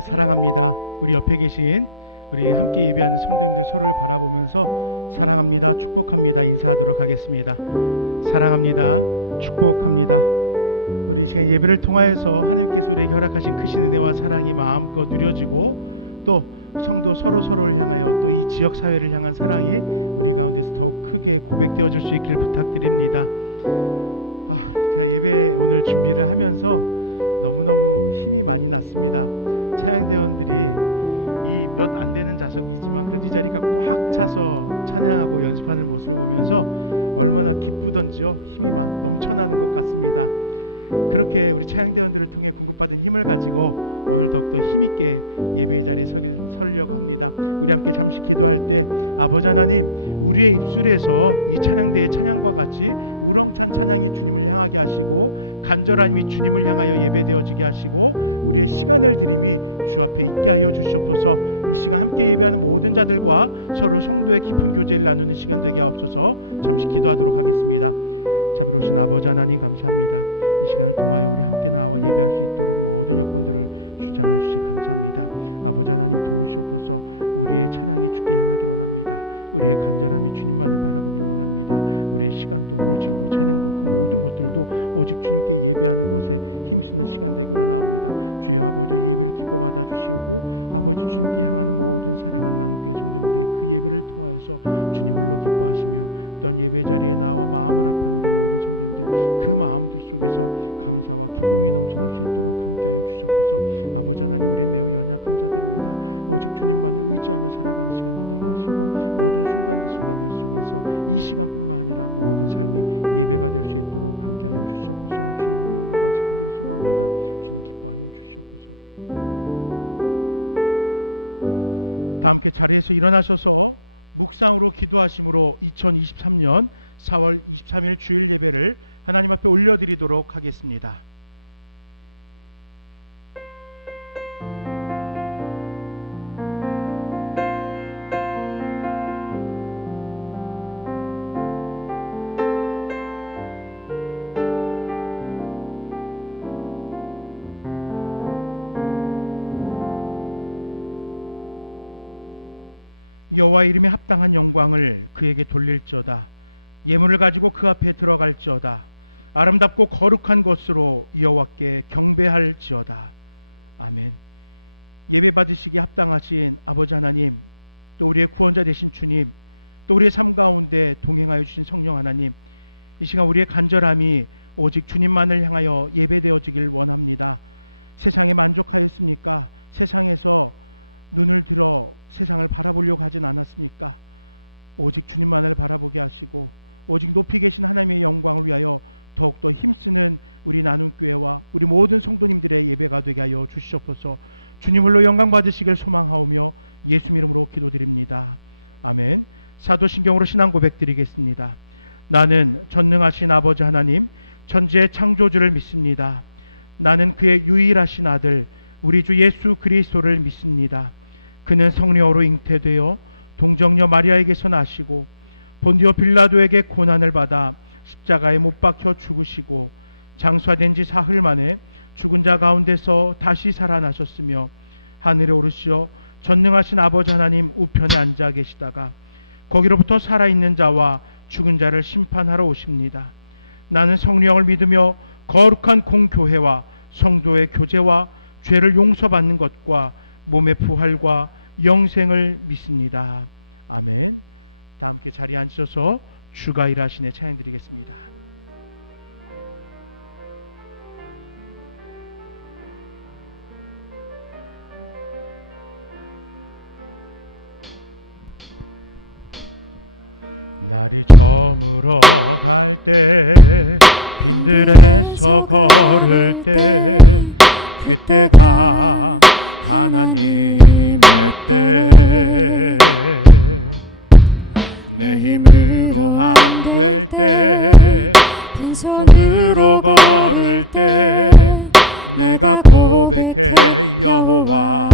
할렐루야, 사랑합니다. 우리 옆에 계신 우리 함께 예배하는 성도님들 서로를 바라보면서 사랑합니다, 축복합니다 인사하도록 하겠습니다. 사랑합니다, 축복합니다. 우리 이 시간 예배를 통하여서 하나님께서 우리에게 허락하신 크신 은혜와 사랑이 마음껏 누려지고 또 성도 서로를 향하여 또 이 지역 사회를 향한 사랑이 우리 가운데서 더욱 크게 고백되어질 수 있길 부탁드립니다. 제가 예배 오늘 준비를 하면서 너무너무 힘이 많이 났습니다. 찬양대원들이 이 몇 안 되는 좌석이지만 그래도 이 자리가 꽉 차서 찬양하고 연습하는 모습을 보면서 얼마나 기쁘던지요. 힘이 막 넘쳐나는 것 같습니다. 그렇게 우리 찬양대원들을 통해 공급받은 힘을 가지고 오늘 더욱더 힘있게 예배의 자리에 서려고 합니다. 우리 함께 잠시 기도할 때 아버지 하나님, 우리의 입술에서 이 찬양대의 찬양과 같이 우렁찬 찬양이 주님을 향하게 하시고 간절한 힘이 주님을 향하여 예배되어지게 하시고 우리의 시간을 드림이 주 앞에 있게 하여 주시옵소서. 이 시간 함께 예배하는 모든 자들과 서로 성도의 깊은 교제를 나누는 시간 되게 하옵소서. 잠시 기도하도록 하겠습니다. 자비로우신 아버지 하나님 감사합니다. 이 시간을 통하여 우리 함께 나와 예배할 수 있도록 모든 여건들을 주장해 주시 감사합니다. 아버지 하나님 도우시옵소서. 우리의 찬양이 주께 향하길 원합니다. 우리의 간절함이 주님만을 바라보길 원합니다. 우리의 시간도 물질도 재능도 그 모든 것들도 오직 주님께 예배하는 것에 힘쓰는 시간 되기를 원하옵니다. 주여 아버지 예배를 기뻐 받아 주시고 아버지 주님께 향하는 모든 사랑하는 나눔교회 성도들의 그 예배를 통하여서 주님 홀로 기뻐하시며 또한 예배 자리에 나와 마음을 합한 우리 모든 성도님들 그 마음들 속에서 감사와 기쁨이 넘쳐날 수 있도록 함께하여 주시옵소서. 아버지 하나님, 우리는 매우 연약한 자들입니다. 오직 주님만을 의지하며 살아가는 시간들 되게 하시고 모든 순간들 속에서 이 시간뿐만 아니라 모든 삶이 예배가 될 수 있도록 함께하여 주시옵소서. 주님으로 영광받으시 간절히 소망합니다. 주님 기뻐하여 주시옵소서. 다 함께 자리에서 일어나셔서 묵상으로 기도하심으로 2023년 4월 23일 주일 예배를 하나님 앞에 올려드리도록 하겠습니다. 여호와의 이름에 합당한 영광을 그에게 돌릴지어다. 예물을 가지고 그 앞에 들어갈지어다. 아름답고 거룩한 것으로 여호와께 경배할지어다. 아멘. 예배 받으시기에 합당하신 아버지 하나님, 또 우리의 구원자 되신 주님, 또 우리의 삶 가운데 동행하여 주신 성령 하나님, 이 시간 우리의 간절함이 오직 주님만을 향하여 예배되어지길 원합니다. 세상에 만족하였습니까? 세상에서 눈을 들어 세상을 바라보려고 하진 않았습니까? 오직 주님만을 바라보게 하시고 오직 높이 계신 하나님의 영광을 위하여 더욱더 힘쓰는 우리 나눔교회와 우리 모든 성도님들의 예배가 되게 하여 주시옵소서. 주님 홀로 영광 받으시길 소망하오며 예수 이름으로 기도드립니다. 아멘. 사도신경으로 신앙 고백 드리겠습니다. 나는 전능하신 아버지 하나님 천지의 창조주를 믿습니다. 나는 그의 유일하신 아들 우리 주 예수 그리스도를 믿습니다. 그는 성령으로 잉태되어 동정녀 마리아에게서 나시고 본디오 빌라도에게 고난을 받아 십자가에 못 박혀 죽으시고 장사된 지 사흘 만에 죽은 자 가운데서 다시 살아나셨으며 하늘에 오르시어 전능하신 아버지 하나님 우편에 앉아 계시다가 거기로부터 살아있는 자와 죽은 자를 심판하러 오십니다. 나는 성령을 믿으며 거룩한 공교회와 성도의 교제와 죄를 용서받는 것과 몸의 부활과 영생을 믿습니다. 아멘. 다 함께 자리에 앉으셔서 주가 일하시네 찬양 드리겠습니다. 날이 저물어 갈 때 빈들에서 걸을 때 그때가 하나님의 때 내 힘으로 안 될 때 빈손으로 걸을 때 내가 고백해 여호와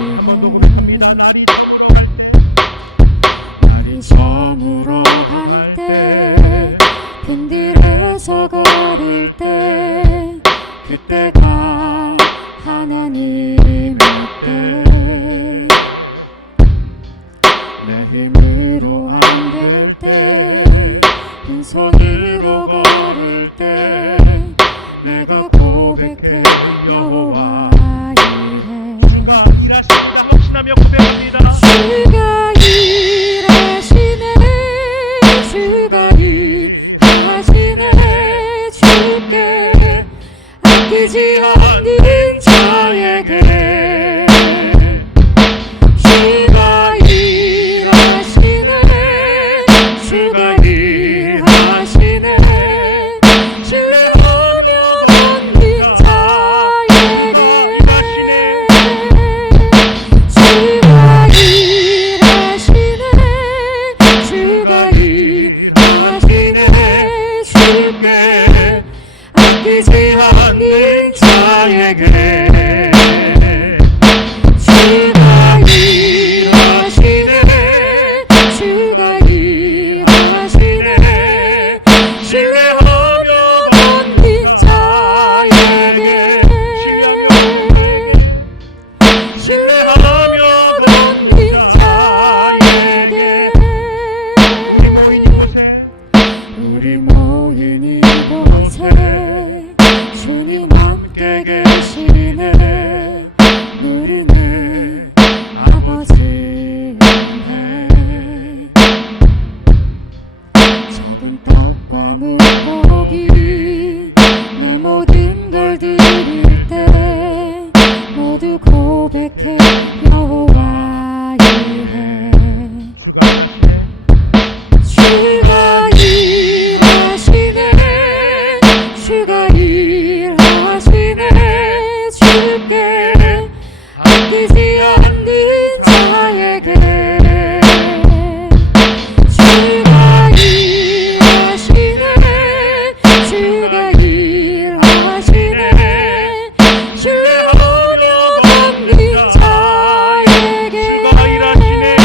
우리 한 번 더 고백합니다. 날이 저물어 갈 때 날이 저물어 갈 때 빈들에서 걸을 때 그때가 하나님의 때 내 힘으로 안 될 때 빈손으로 걸을 때 내가 고백해 여호와 이래 주가 일하십니다. 확신하며 고백합니다. 주가 일하시네 주께 아끼지 않는 자에게 주가 일하시네 주가 일하시네 신뢰하며 걷는 자 주가 일하시네 주가 일하시네 주께 아끼지 않는 자에게 주가 일하시네 주가 일하시네 신뢰하며 걷는 자에게 신뢰하며 걷는 자에게 신뢰하며 걷는 자에게 우리 모인 이곳에 주님 함께 계시네 누리네 아버지 은혜 적은 떡과 물고기 내 모든 걸 드릴 때 모두 고백해 여호와 이래 주가 일하시네 주가 일하시네 주가 일하시네 주께 아끼지 않는 자에게 주가 일하시네 주가 일하시네 신뢰하며 걷는 자에게 주가 일하시네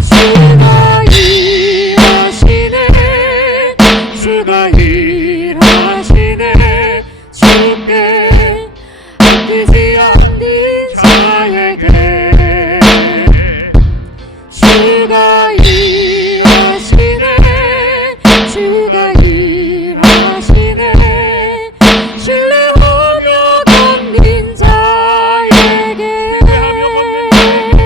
주가 일하시네 주가 일하시네 주께 아끼지 않는 자에게 주가 일하시네 주가 일하시네 신뢰하며 걷는 자에게 신뢰하며 걷는 자에게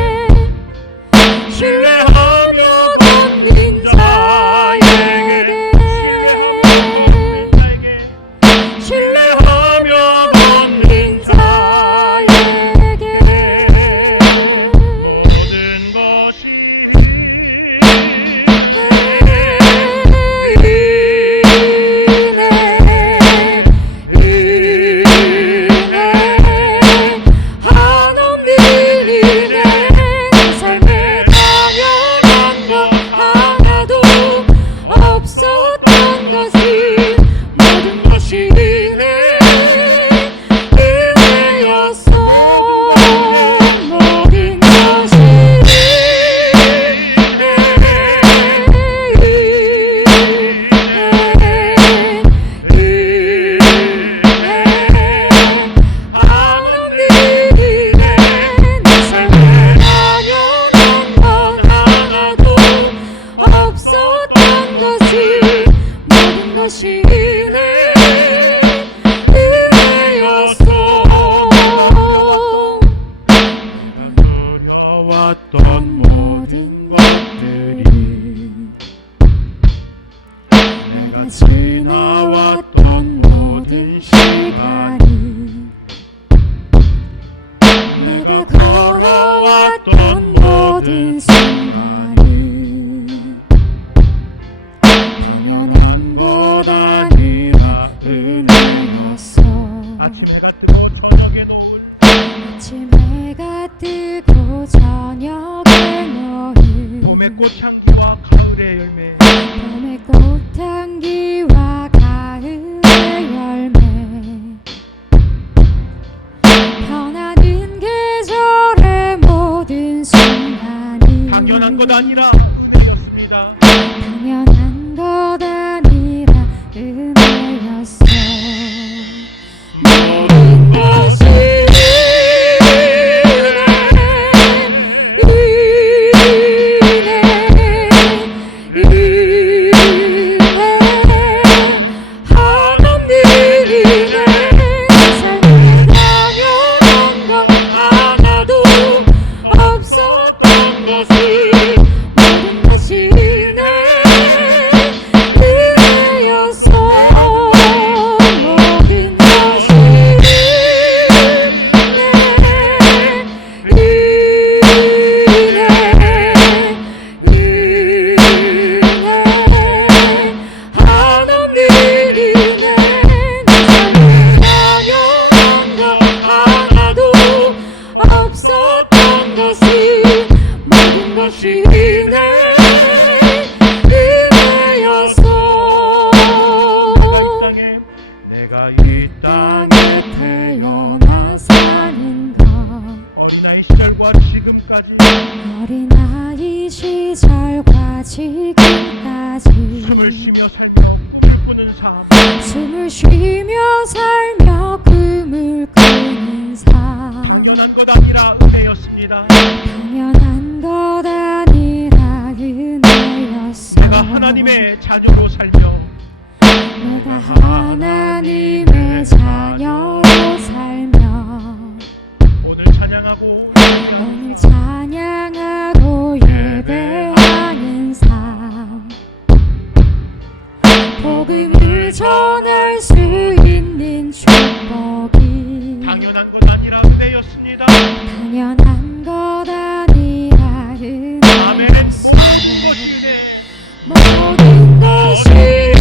신뢰하며 걷는 자에게 신뢰하며 걷는 자에게 신뢰하며 걷는 자에게 모든 것이 한없는 은혜 내 삶에 당연한 것 하나도 없었던 것을 모든 것이 은혜였어 모든 것이 은혜 모든 것이 은혜 한없는 은혜 내 삶에 당연한 건 하나도 없었던 것을 모든 것이 은혜였소 내가 누려왔던 모든 것들이 내가 지나왔던 모든 시간이 내가 걸어왔던 모든 순간이 당연한 것 아니라 은혜였소 아침 해가 뜨고 저녁에 노을 아침 해가 뜨고 저녁에 노을 봄의 꽃향기와 가을의 열매 봄의 꽃향기와 가을의 열매 변하는 계절의 모든 순간이 당연한 것 아니라 은혜였습니다 당연한 것 아니라 은혜였어 모든 것 것이 은혜였소. 모든 것이 한없는 은혜. 내 삶에 당연한 것 하나도 없었던 것을 모든 것이 은혜였소. 내가 이 땅에 태어나 사는 것, 어린아이 시절과 지금까지, 어린아이 시절과 지금까지 숨을 쉬며 살며 꿈을 꾸는 삶, 숨을 쉬며 살며 꿈을 꾸는 삶, 당연한 것 아니라 은혜였습니다. 당연한 것 아니라 은혜였어. 내가 하나님의 자녀로 살며 오늘 찬양하고 예배하는 삶, 찬양하고 예배하는 삶, 복음을 전할 수 있는 축복이 당연한 것 아니라 은혜였습니다. 당연한 것 아니라 은혜. 아멘. 모든 것이 은혜, 모든 것이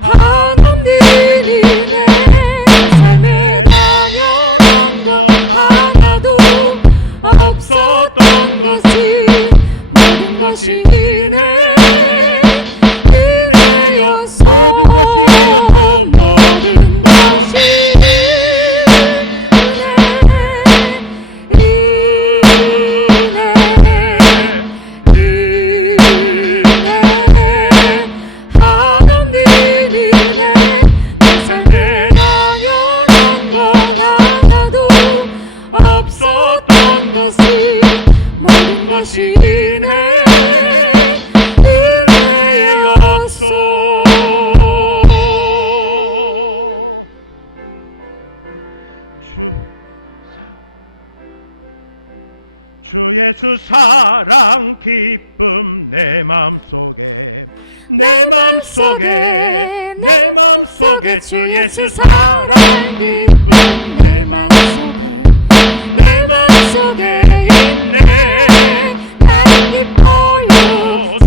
한없는 은혜. 내 삶에 당연한 건 하나도 없었던 것을 모든 것이 은혜여. 모든 것이 은혜였고 모든 것이 한없는 은혜. 내 삶에 당연한 것 하나도 없었던 것을 모든 것이 은혜였소. 주 예수 사랑 기쁨 내 맘속에 주 예수 사랑 기쁨 내 맘속에 있네. 나는 기뻐요,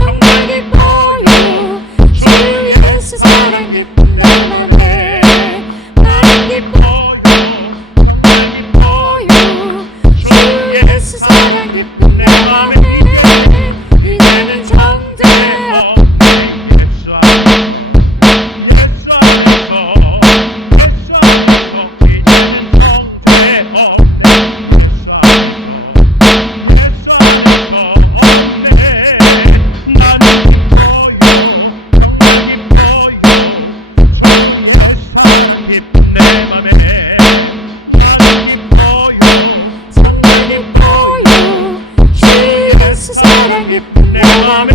정말 기뻐요. 주의 사랑 기쁨 내 맘에. 나는 기뻐요, 정말 기뻐요. 주의 사랑 기쁨 내 맘에. 이제는 정죄 없네. 예수 안에서 이제는 정죄 없네. 예수 안에서 없네. 나는 기뻐요, 정말 기뻐요. 주의 사랑 기쁨 내 맘에. 나는 기뻐요, 정말 기뻐요. 주의 사랑 기쁨 내 맘에.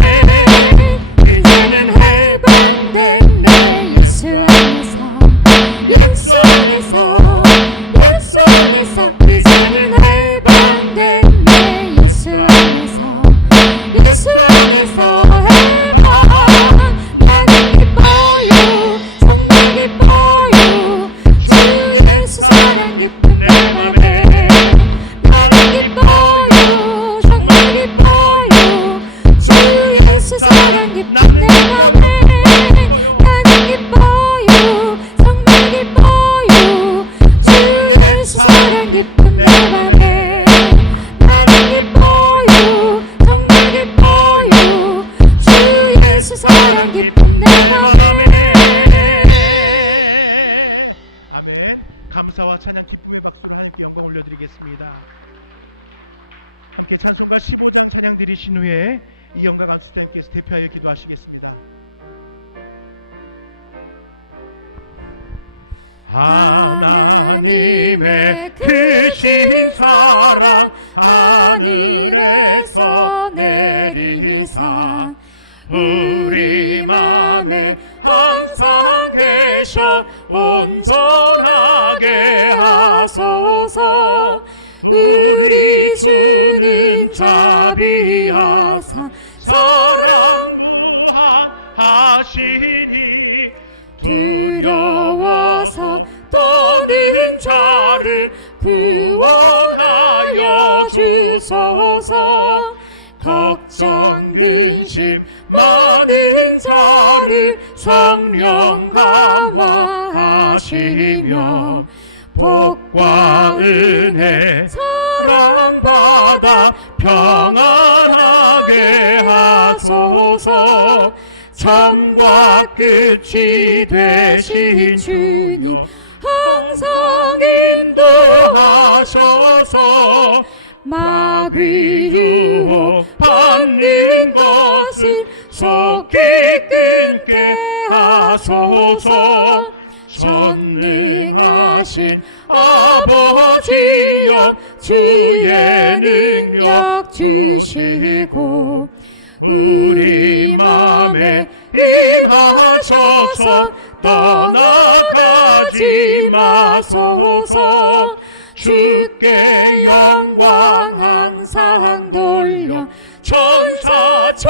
이제는 해방됐네. 예수 안에서 이제는 해방됐네. 예수 안에서 해방. 나는 기뻐요, 정말 기뻐요. 주의 사랑 기쁨 내 맘에. 나는 기뻐요, 정말 기뻐요. 주의 사랑. 나는 기뻐요, 정말 기뻐요. 주의 사랑 기쁨 내 맘에. 나는 기뻐요, 정말 기뻐요. 주의 사랑 기쁨 내 맘에. 아멘. 감사와 찬양 기쁨의 박수로 하나님께 영광 올려드리겠습니다. 함께 찬송가 15장 찬양 드리신 후에 이영각 안수집사님께서 대표하여 기도하시겠습니다. 하나님의 크신 사랑 하늘에서 내리사 우리 맘에 항상 계셔 온전하게 하소서. 우리 주는 자비하사 사랑 무한하시니 두려워서 떠는 자를 구원하여 주소서. 걱정 근심 많은 자를 성령 감화하시며 복과 은혜 사랑 받아 평안하게 하소서. 처음과 끝이 되신 주여 항상 인도하셔서 마귀 유혹 받는 것을 속히 끊게 하소서. 전능하신 아버지여 주의 능력 주시고 우리 맘에 임하셔서 떠나가지 마소서. 주께 영광 항상 돌려 천사처럼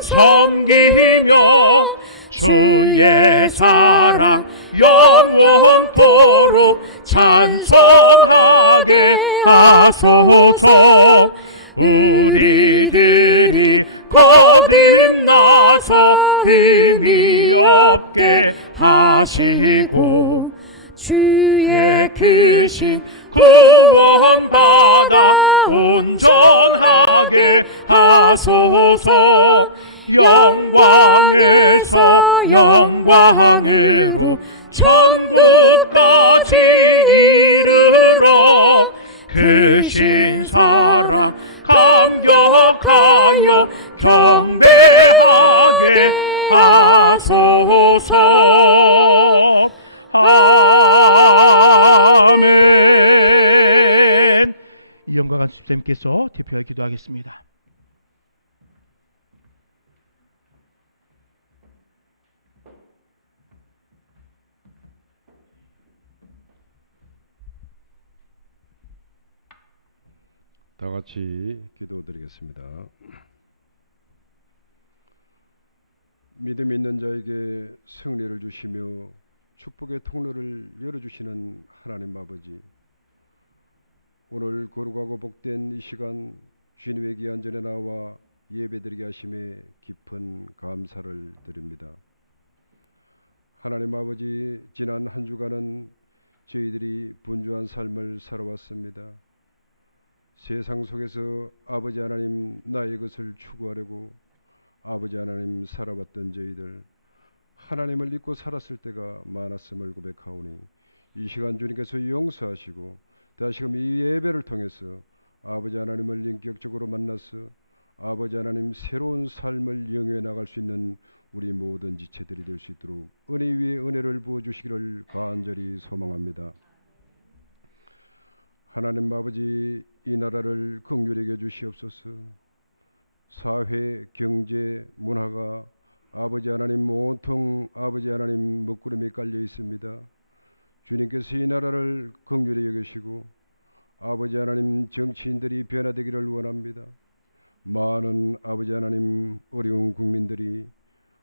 섬기며 주의 사랑 영원토록 찬송하게 하소서. 우리들이 거듭나서 흠이 없게 하시고 주의 크신 구원받아 온전하게 하소서. 영광에서 영광으로 천국까지 이르러 크신 사랑 감격하여 경배하게 하소서. 아멘. 이 영광한 집사님께서 대표하여 기도하겠습니다. 다 같이 기도드리겠습니다. 믿음 있는 자에게 승리를 주시며 축복의 통로를 열어주시는 하나님 아버지, 오늘 거룩하고 복된 이 시간 주님의 귀한 전에 나와 예배드리게 하심에 깊은 감사를 드립니다. 하나님 아버지, 지난 한 주간은 저희들이 분주한 삶을 살아왔습니다. 세상 속에서 아버지 하나님 나의 것을 추구하려고 아버지 하나님 살아왔던 저희들, 하나님을 믿고 살았을 때가 많았음을 고백하오니 이 시간 주님께서 용서하시고 다시금 이 예배를 통해서 아버지 하나님을 인격적으로 만나서 아버지 하나님 새로운 삶을 영위해 나갈 수 있는 우리 모든 지체들이 될 수 있도록 은혜 위에 은혜를 부어주시기를 간절히 소망합니다. 하나님 아버지, 이 나라를 긍휼히 여주시옵소서. 사회, 경제, 문화가 아버지 하나님 온통 아버지 하나님 먹구름이 깔려 있습니다. 주님께서 이 나라를 긍휼히 여기시고 아버지 하나님 정치인들이 변화되기를 원합니다. 많은 아버지 하나님 어려운 국민들이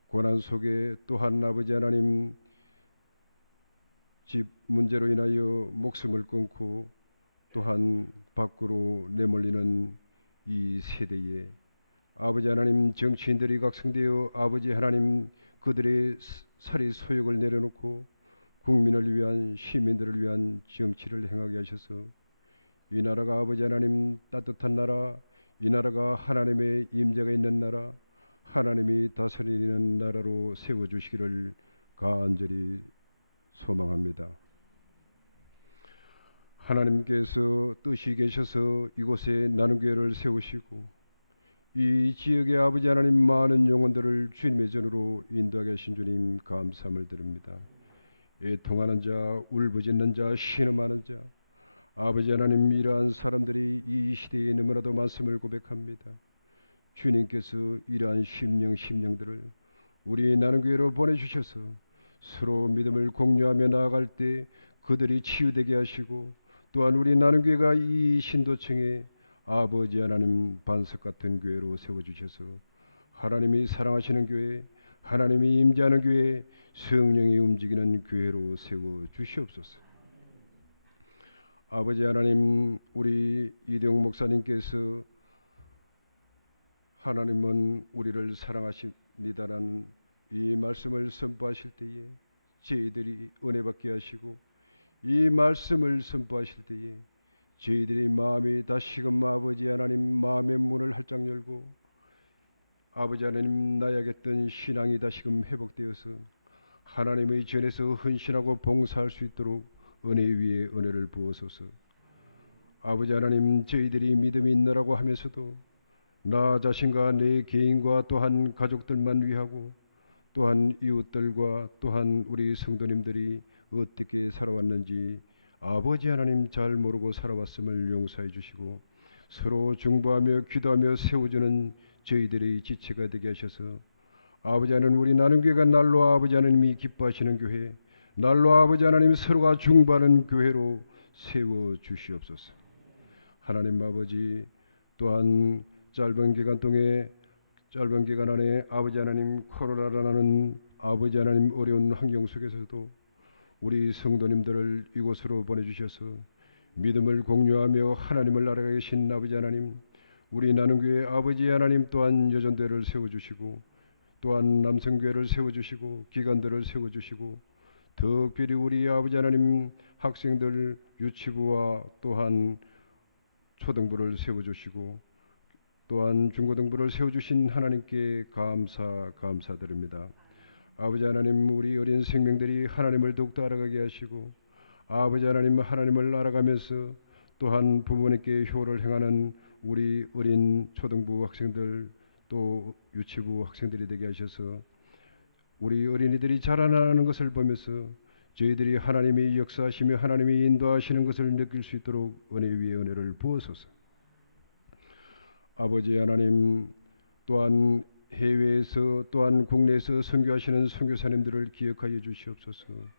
고난 속에 또한 아버지 하나님 집 문제로 인하여 목숨을 끊고 또한 밖으로 내몰리는 이 세대에 아버지 하나님 정치인들이 각성되어 아버지 하나님 그들의 살이 소욕을 내려놓고 국민을 위한 시민들을 위한 정치를 행하게 하셔서 이 나라가 아버지 하나님 따뜻한 나라, 이 나라가 하나님의 임재가 있는 나라, 하나님이 다스리는 나라로 세워주시기를 간절히 소망합니다. 하나님께서 뜻이 계셔서 이곳에 나눔교회를 세우시고 이 지역의 아버지 하나님 많은 영혼들을 주님의 전으로 인도하게 하신 주님 감사함을 드립니다. 애통하는 자, 울부짖는 자, 신음하는 자, 아버지 하나님 이러한 사람들이 이 시대에 너무나도 많음을 고백합니다. 주님께서 이러한 심령들을 우리 나눔교회로 보내주셔서 서로 믿음을 공유하며 나아갈 때 그들이 치유되게 하시고, 또한 우리 나눔교회가 이 신도청에 아버지 하나님 반석 같은 교회로 세워주셔서 하나님이 사랑하시는 교회, 하나님이 임재하는 교회, 성령이 움직이는 교회로 세워주시옵소서. 아버지 하나님, 우리 이대용 목사님께서 하나님은 우리를 사랑하십니다라는 이 말씀을 선포하실 때에 저희들이 은혜 받게 하시고, 이 말씀을 선포하실 때에 저희들의 마음이 다시금 아버지 하나님 마음의 문을 활짝 열고, 아버지 하나님 나약했던 신앙이 다시금 회복되어서 하나님의 전에서 헌신하고 봉사할 수 있도록 은혜 위에 은혜를 부어소서. 아버지 하나님, 저희들이 믿음이 있노라고 하면서도 나 자신과 내 개인과 또한 가족들만 위하고, 또한 이웃들과 또한 우리 성도님들이 어떻게 살아왔는지 아버지 하나님 잘 모르고 살아왔음을 용서해 주시고, 서로 중보하며 기도하며 세워주는 저희들의 지체가 되게 하셔서 아버지 하나님, 우리 나눔교회가 날로 아버지 하나님이 기뻐하시는 교회, 날로 아버지 하나님 서로가 중보하는 교회로 세워주시옵소서. 하나님 아버지, 또한 짧은 기간 안에 아버지 하나님 코로나라는 아버지 하나님 어려운 환경 속에서도 우리 성도님들을 이곳으로 보내주셔서 믿음을 공유하며 하나님을 알아가 계신 아버지 하나님, 우리 나눔교회 아버지 하나님 또한 여전대를 세워주시고, 또한 남성교회를 세워주시고, 기관들을 세워주시고, 특별히 우리 아버지 하나님 학생들 유치부와 또한 초등부를 세워주시고, 또한 중고등부를 세워주신 하나님께 감사드립니다. 아버지 하나님, 우리 어린 생명들이 하나님을 더욱더 알아가게 하시고, 아버지 하나님 하나님을 알아가면서 또한 부모님께 효를 행하는 우리 어린 초등부 학생들 또 유치부 학생들이 되게 하셔서 우리 어린이들이 자라나는 것을 보면서 저희들이 하나님이 역사하시며 하나님이 인도하시는 것을 느낄 수 있도록 은혜 위에 은혜를 부어소서. 아버지 하나님, 또한 해외에서 또한 국내에서 선교하시는 선교사님들을 기억하여 주시옵소서.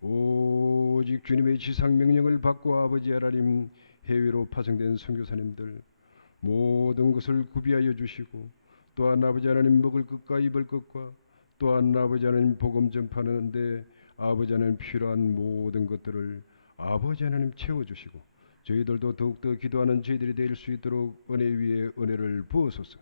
오직 주님의 지상 명령을 받고 아버지 하나님 해외로 파송된 선교사님들 모든 것을 구비하여 주시고, 또한 아버지 하나님 먹을 것과 입을 것과 또한 아버지 하나님 복음 전파하는데 아버지 하나님 필요한 모든 것들을 아버지 하나님 채워주시고, 저희들도 더욱더 기도하는 저희들이 될 수 있도록 은혜 위에 은혜를 부어소서.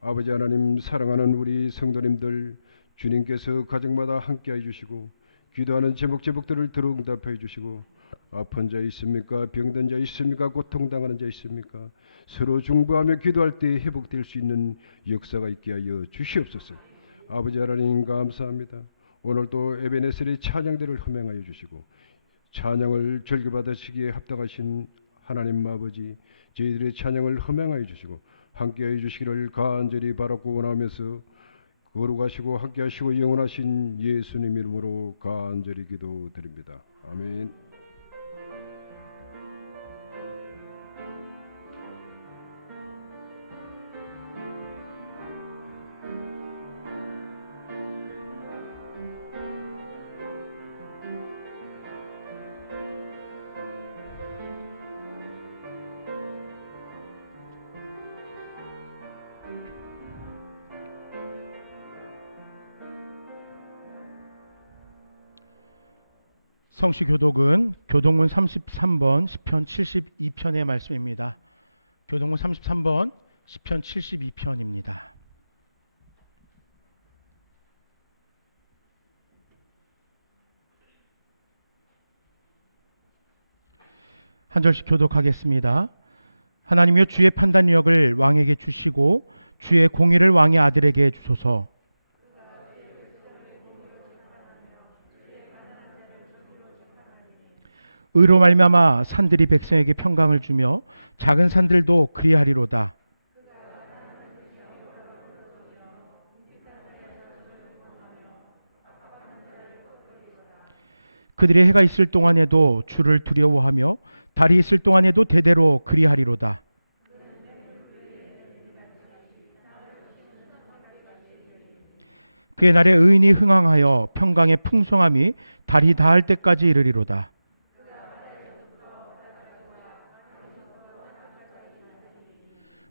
아버지 하나님, 사랑하는 우리 성도님들 주님께서 가정마다 함께해 주시고, 기도하는 제목들을 들어 응답해 주시고, 아픈 자 있습니까? 병든 자 있습니까? 고통당하는 자 있습니까? 서로 중보하며 기도할 때 회복될 수 있는 역사가 있게 하여 주시옵소서. 아버지 하나님 감사합니다. 오늘도 에베네셀의 찬양들을 허명하여 주시고, 찬양을 즐겨받으시기에 합당하신 하나님 아버지, 저희들의 찬양을 허명하여 주시고 함께하여 주시기를 간절히 바라고 원하면서 거룩하시고 함께하시고 영원하신 예수님 이름으로 간절히 기도드립니다. 아멘. 성시 교독은 교독문 33번 시편 72편의 말씀입니다. 교독문 33번 시편 72편입니다. 한 절씩 교독하겠습니다. 하나님이여, 주의 판단력을 왕에게 주시고 주의 공의를 왕의 아들에게 주소서. 의로 말미암아 산들이 백성에게 평강을 주며 작은 산들도 그리하리로다. 그들의 해가 있을 동안에도 주를 두려워하며 달이 있을 동안에도 대대로 그리하리로다. 그의 날에 의인이 흥왕하여 평강의 풍성함이 달이 닿을 때까지 이르리로다.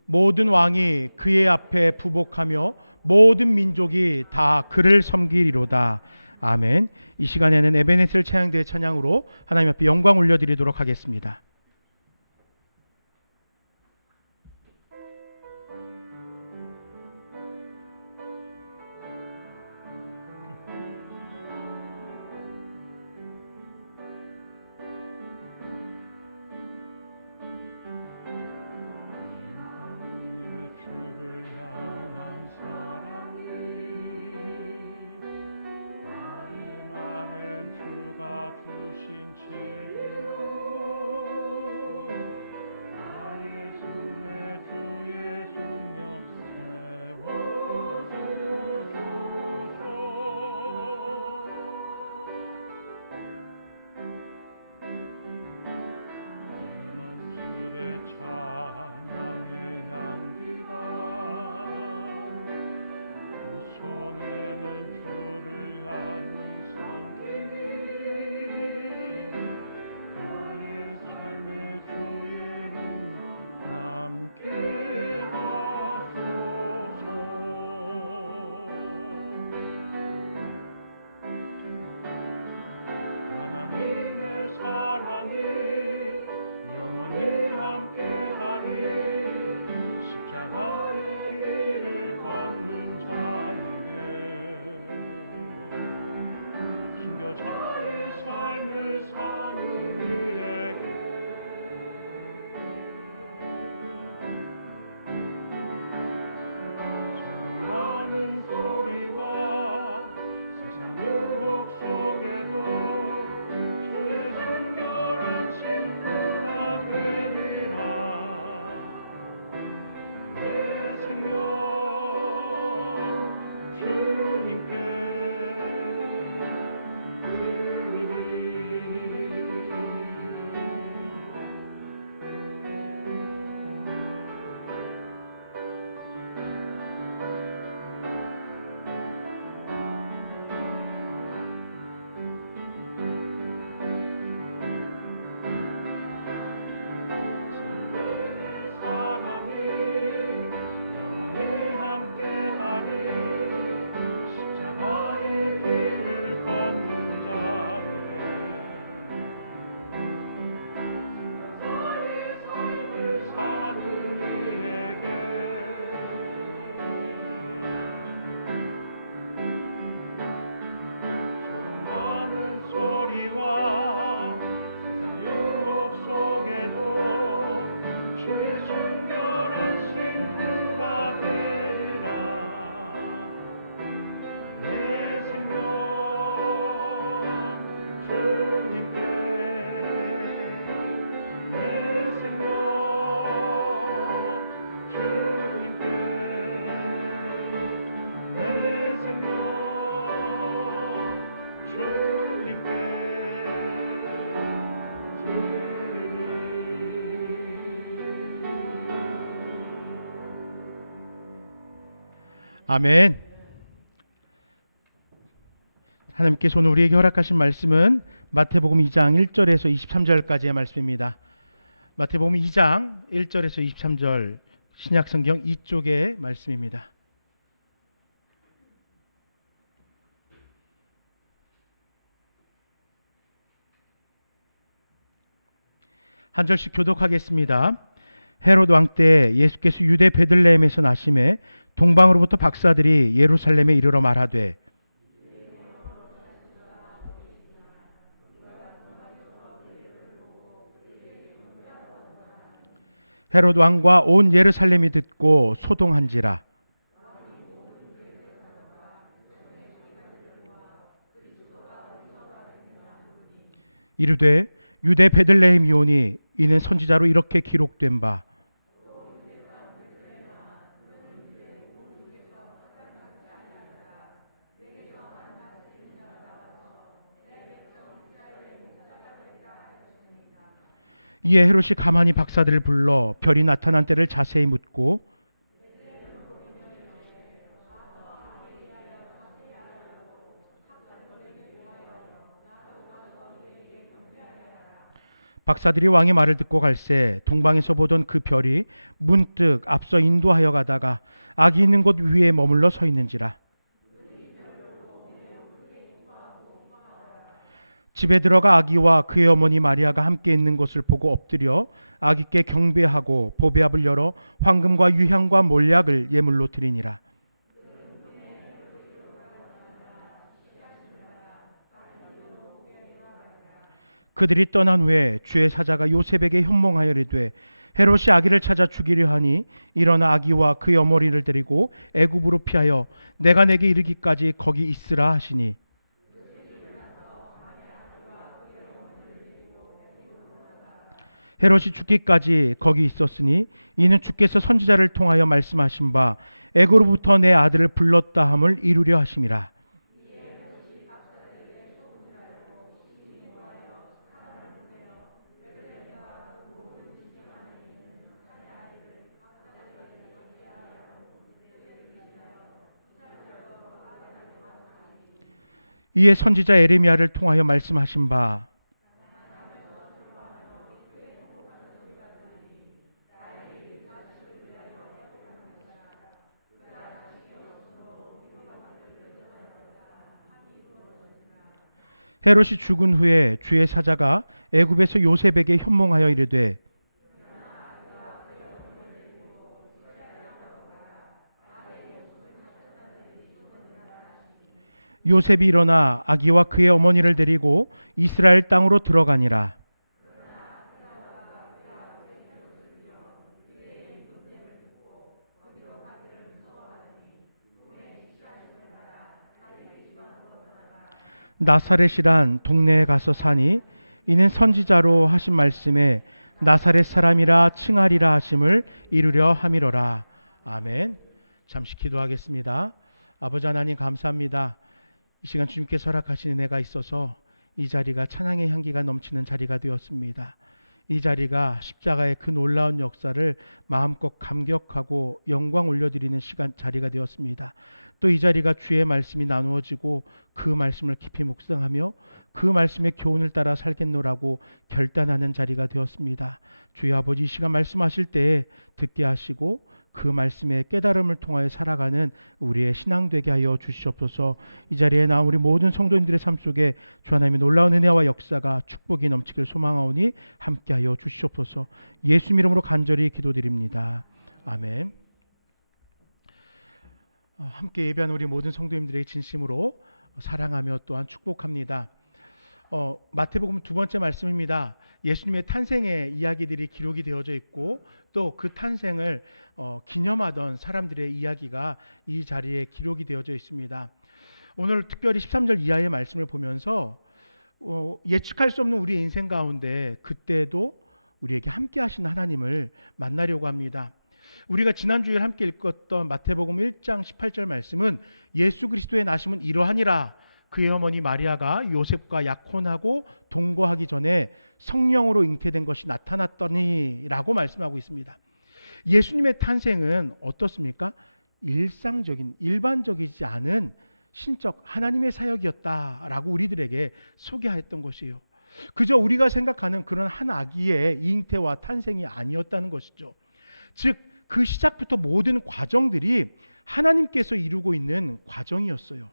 모든 왕이 그의 앞에 부복하며 모든 민족이 다 그를 섬기리로다. 아멘. 이 시간에는 에베네셀 찬양대의 찬양으로 하나님 앞에 영광 올려드리도록 하겠습니다. 아멘. 하나님께서 오늘 우리에게 허락하신 말씀은 마태복음 2장 1절에서 23절까지의 말씀입니다. 마태복음 2장 1절에서 23절 신약성경 이쪽의 말씀입니다. 한 절씩 교독하겠습니다. 헤롯 왕 때 예수께서 유대 베들레헴에서 나심에 동방으로부터 박사들이 예루살렘에 이르러 말하되 헤롯 왕과 온 예루살렘이 듣고 소동한지라. 이르되 유대 베들레헴이오니 이는 선지자로 이렇게 기록된 바 이에 헤롯이 가만히 박사들을 불러 별이 나타난 때를 자세히 묻고 박사들이 왕의 말을 듣고 갈새 동방에서 보던 그 별이 문득 앞서 인도하여 가다가 아기 있는 곳 위에 머물러 서 있는지라. 집에 들어가 아기와 그의 어머니 마리아가 함께 있는 것을 보고 엎드려 아기께 경배하고 보배압을 열어 황금과 유향과 몰약을 예물로 드리니라. 그들이 떠난 후에 주의 사자가 요셉에게 현몽하여 이르되 헤롯이 아기를 찾아 죽이려 하니 일어나 아기와 그의 어머니를 데리고 애굽으로 피하여 내가 내게 이르기까지 거기 있으라 하시니 헤롯이 죽기까지 거기 있었으니 이는 주께서 선지자를 통하여 말씀하신 바 애굽으로부터 내 아들을 불렀다 함을 이루려 하심이라. 이에 선지자 에레미야를 통하여 말씀하신 바 헤롯이 죽은 후에 주의 사자가 애굽에서 요셉에게 현몽하여 이르되 요셉이 일어나 아기와 그의 어머니를 데리고 이스라엘 땅으로 들어가니라. 나사렛이란 동네에 가서 사니 이는 선지자로 하신 말씀에 나사렛 사람이라 칭하리라 하심을 이루려 함이로라. 아멘. 잠시 기도하겠습니다. 아버지 하나님 감사합니다. 이 시간 주님께서 허락하신 은혜가 있어서 이 자리가 찬양의 향기가 넘치는 자리가 되었습니다. 이 자리가 십자가의 그 놀라운 역사를 마음껏 감격하고 영광 올려드리는 시간 자리가 되었습니다. 또 이 자리가 주의 말씀이 나누어지고 그 말씀을 깊이 묵상하며 그 말씀의 교훈을 따라 살겠노라고 결단하는 자리가 되었습니다. 주의 아버지 이 시간 말씀하실 때에 듣게 하시고 그 말씀의 깨달음을 통하여 살아가는 우리의 신앙 되게 하여 주시옵소서. 이 자리에 나온 우리 모든 성도님들의 삶 속에 주 하나님의 놀라운 은혜와 역사가 축복이 넘치길 소망하오니 함께하여 주시옵소서. 예수 이름으로 간절히 기도드립니다. 아멘. 함께 예배하는 우리 모든 성도님들에게 진심으로 사랑하며 또한 축복합니다. 마태복음 두 번째 말씀입니다. 예수님의 탄생의 이야기들이 기록이 되어져 있고 또 그 탄생을 기념하던 사람들의 이야기가 이 자리에 기록이 되어져 있습니다. 오늘 특별히 13절 이하의 말씀을 보면서 예측할 수 없는 우리의 인생 가운데 그때도 우리에게 함께 하신 하나님을 만나려고 합니다. 우리가 지난주에 함께 읽었던 마태복음 1장 18절 말씀은 예수 그리스도의 나심은 이러하니라. 그의 어머니 마리아가 요셉과 약혼하고 동거하기 전에 성령으로 잉태된 것이 나타났더니 라고 말씀하고 있습니다. 예수님의 탄생은 어떻습니까? 일상적인 일반적이지 않은 신적 하나님의 사역이었다라고 우리들에게 소개했던 것이에요. 그저 우리가 생각하는 그런 한 아기의 잉태와 탄생이 아니었다는 것이죠. 즉 그 시작부터 모든 과정들이 하나님께서 이루고 있는 과정이었어요.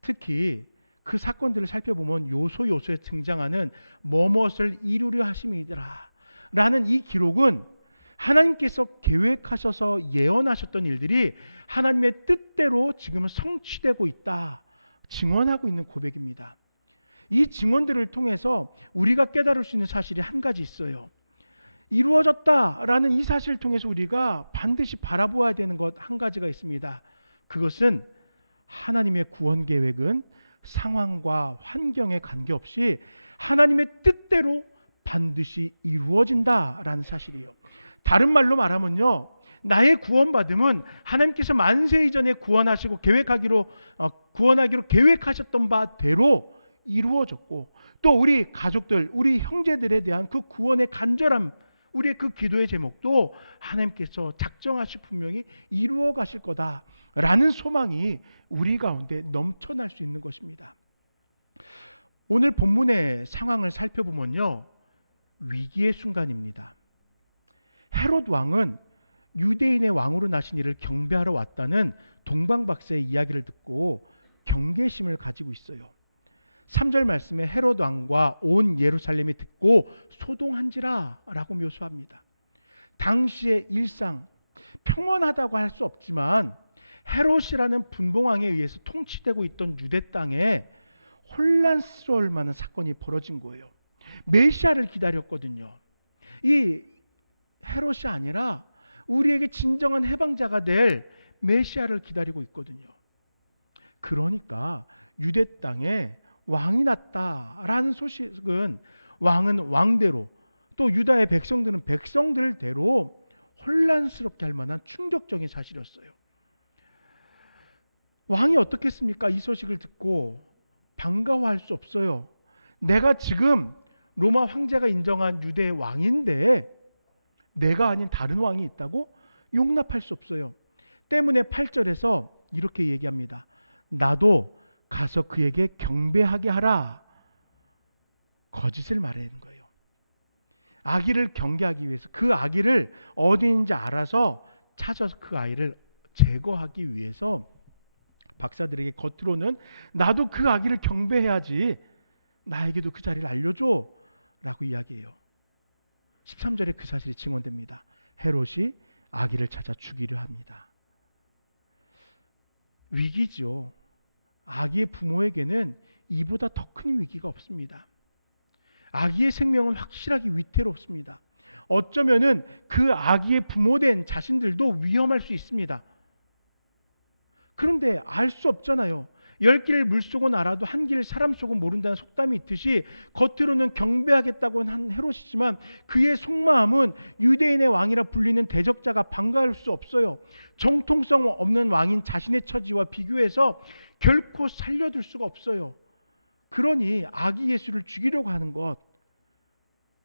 특히 그 사건들을 살펴보면 요소요소에 등장하는 무엇을 이루려 하심이더라 라는 이 기록은 하나님께서 계획하셔서 예언하셨던 일들이 하나님의 뜻대로 지금 성취되고 있다 증언하고 있는 고백입니다. 이 증언들을 통해서 우리가 깨달을 수 있는 사실이 한 가지 있어요. 이루어졌다라는 이 사실을 통해서 우리가 반드시 바라보아야 되는 것 한 가지가 있습니다. 그것은 하나님의 구원 계획은 상황과 환경에 관계없이 하나님의 뜻대로 반드시 이루어진다라는 사실이에요. 다른 말로 말하면요, 나의 구원받음은 하나님께서 만세 이전에 구원하시고 구원하기로 계획하셨던 바대로 이루어졌고, 또 우리 가족들, 우리 형제들에 대한 그 구원의 간절함, 우리의 그 기도의 제목도 하나님께서 작정하시 분명히 이루어 가실 거다라는 소망이 우리 가운데 넘쳐날 수 있는 것입니다. 오늘 본문의 상황을 살펴보면요, 위기의 순간입니다. 헤롯 왕은 유대인의 왕으로 나신 이를 경배하러 왔다는 동방박사의 이야기를 듣고 경계심을 가지고 있어요. 3절 말씀에 헤롯 왕과 온 예루살렘이 듣고 소동한지라 라고 묘사합니다. 당시의 일상, 평온하다고 할 수 없지만 헤롯이라는 분봉왕에 의해서 통치되고 있던 유대 땅에 혼란스러울 만한 사건이 벌어진 거예요. 메시아를 기다렸거든요. 이 헤롯이 아니라 우리에게 진정한 해방자가 될 메시아를 기다리고 있거든요. 그러니까 유대 땅에 왕이 났다라는 소식은 왕은 왕대로 또 유다의 백성들은 백성들대로 혼란스럽게 할 만한 충격적인 사실이었어요. 왕이 어떻겠습니까? 이 소식을 듣고 반가워할 수 없어요. 내가 지금 로마 황제가 인정한 유대의 왕인데 내가 아닌 다른 왕이 있다고? 용납할 수 없어요. 때문에 8절에서 이렇게 얘기합니다. 나도 가서 그에게 경배하게 하라. 거짓을 말하는 거예요. 아기를 경계하기 위해서 그 아기를 어디 있는지 알아서 찾아서 그 아이를 제거하기 위해서 박사들에게 겉으로는 나도 그 아기를 경배해야지, 나에게도 그 자리를 알려줘 라고 이야기해요. 13절에 그 사실이 증언됩니다. 헤롯이 아기를 찾아 죽이려 합니다. 위기죠. 아기의 부모에게는 이보다 더 큰 위기가 없습니다. 아기의 생명은 확실하게 위태롭습니다. 어쩌면은 그 아기의 부모된 자신들도 위험할 수 있습니다. 그런데 알 수 없잖아요. 10길 물속은 알아도 한 길 사람 속은 모른다는 속담이 있듯이 겉으로는 경배하겠다고 한 헤롯이지만 그의 속마음은 유대인의 왕이라 불리는 대적자가 반가울 수 없어요. 정통성 없는 왕인 자신의 처지와 비교해서 결코 살려둘 수가 없어요. 그러니 아기 예수를 죽이려고 하는 것,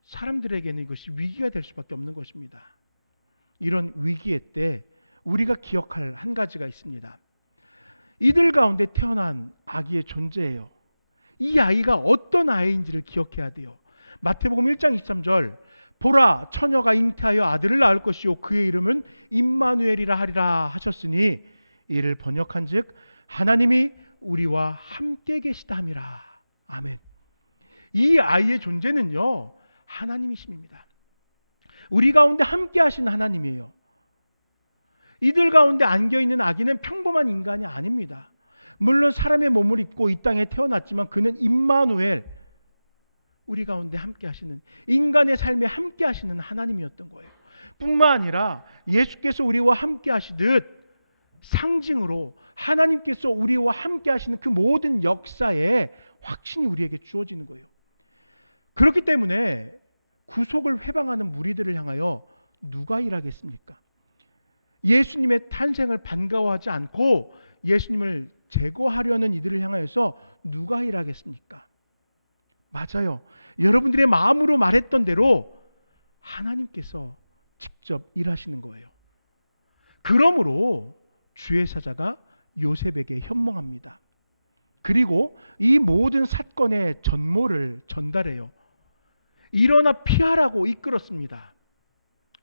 사람들에게는 이것이 위기가 될 수밖에 없는 것입니다. 이런 위기의 때 우리가 기억할 한 가지가 있습니다. 이들 가운데 태어난 아기의 존재예요. 이 아이가 어떤 아이인지를 기억해야 돼요. 마태복음 1장 23절 보라 처녀가 잉태하여 아들을 낳을 것이요 그의 이름은 임마누엘이라 하리라 하셨으니 이를 번역한즉 하나님이 우리와 함께 계시다 함이라. 아멘. 이 아이의 존재는요 하나님이십니다. 우리 가운데 함께 하신 하나님이에요. 이들 가운데 안겨있는 아기는 평범한 인간이 아닙니다. 물론 사람의 몸을 입고 이 땅에 태어났지만 그는 임마누엘, 우리 가운데 함께 하시는, 인간의 삶에 함께 하시는 하나님이었던 거예요. 뿐만 아니라 예수께서 우리와 함께 하시듯 상징으로 하나님께서 우리와 함께 하시는 그 모든 역사에 확신이 우리에게 주어지는 거예요. 그렇기 때문에 구속을 회방하는 무리들을 향하여 누가 일하겠습니까? 예수님의 탄생을 반가워하지 않고 예수님을 제거하려는 이들을 향하여서 누가 일하겠습니까? 맞아요. 여러분들의 마음으로 말했던 대로 하나님께서 직접 일하시는 거예요. 그러므로 주의 사자가 요셉에게 현몽합니다. 그리고 이 모든 사건의 전모를 전달해요. 일어나 피하라고 이끌었습니다.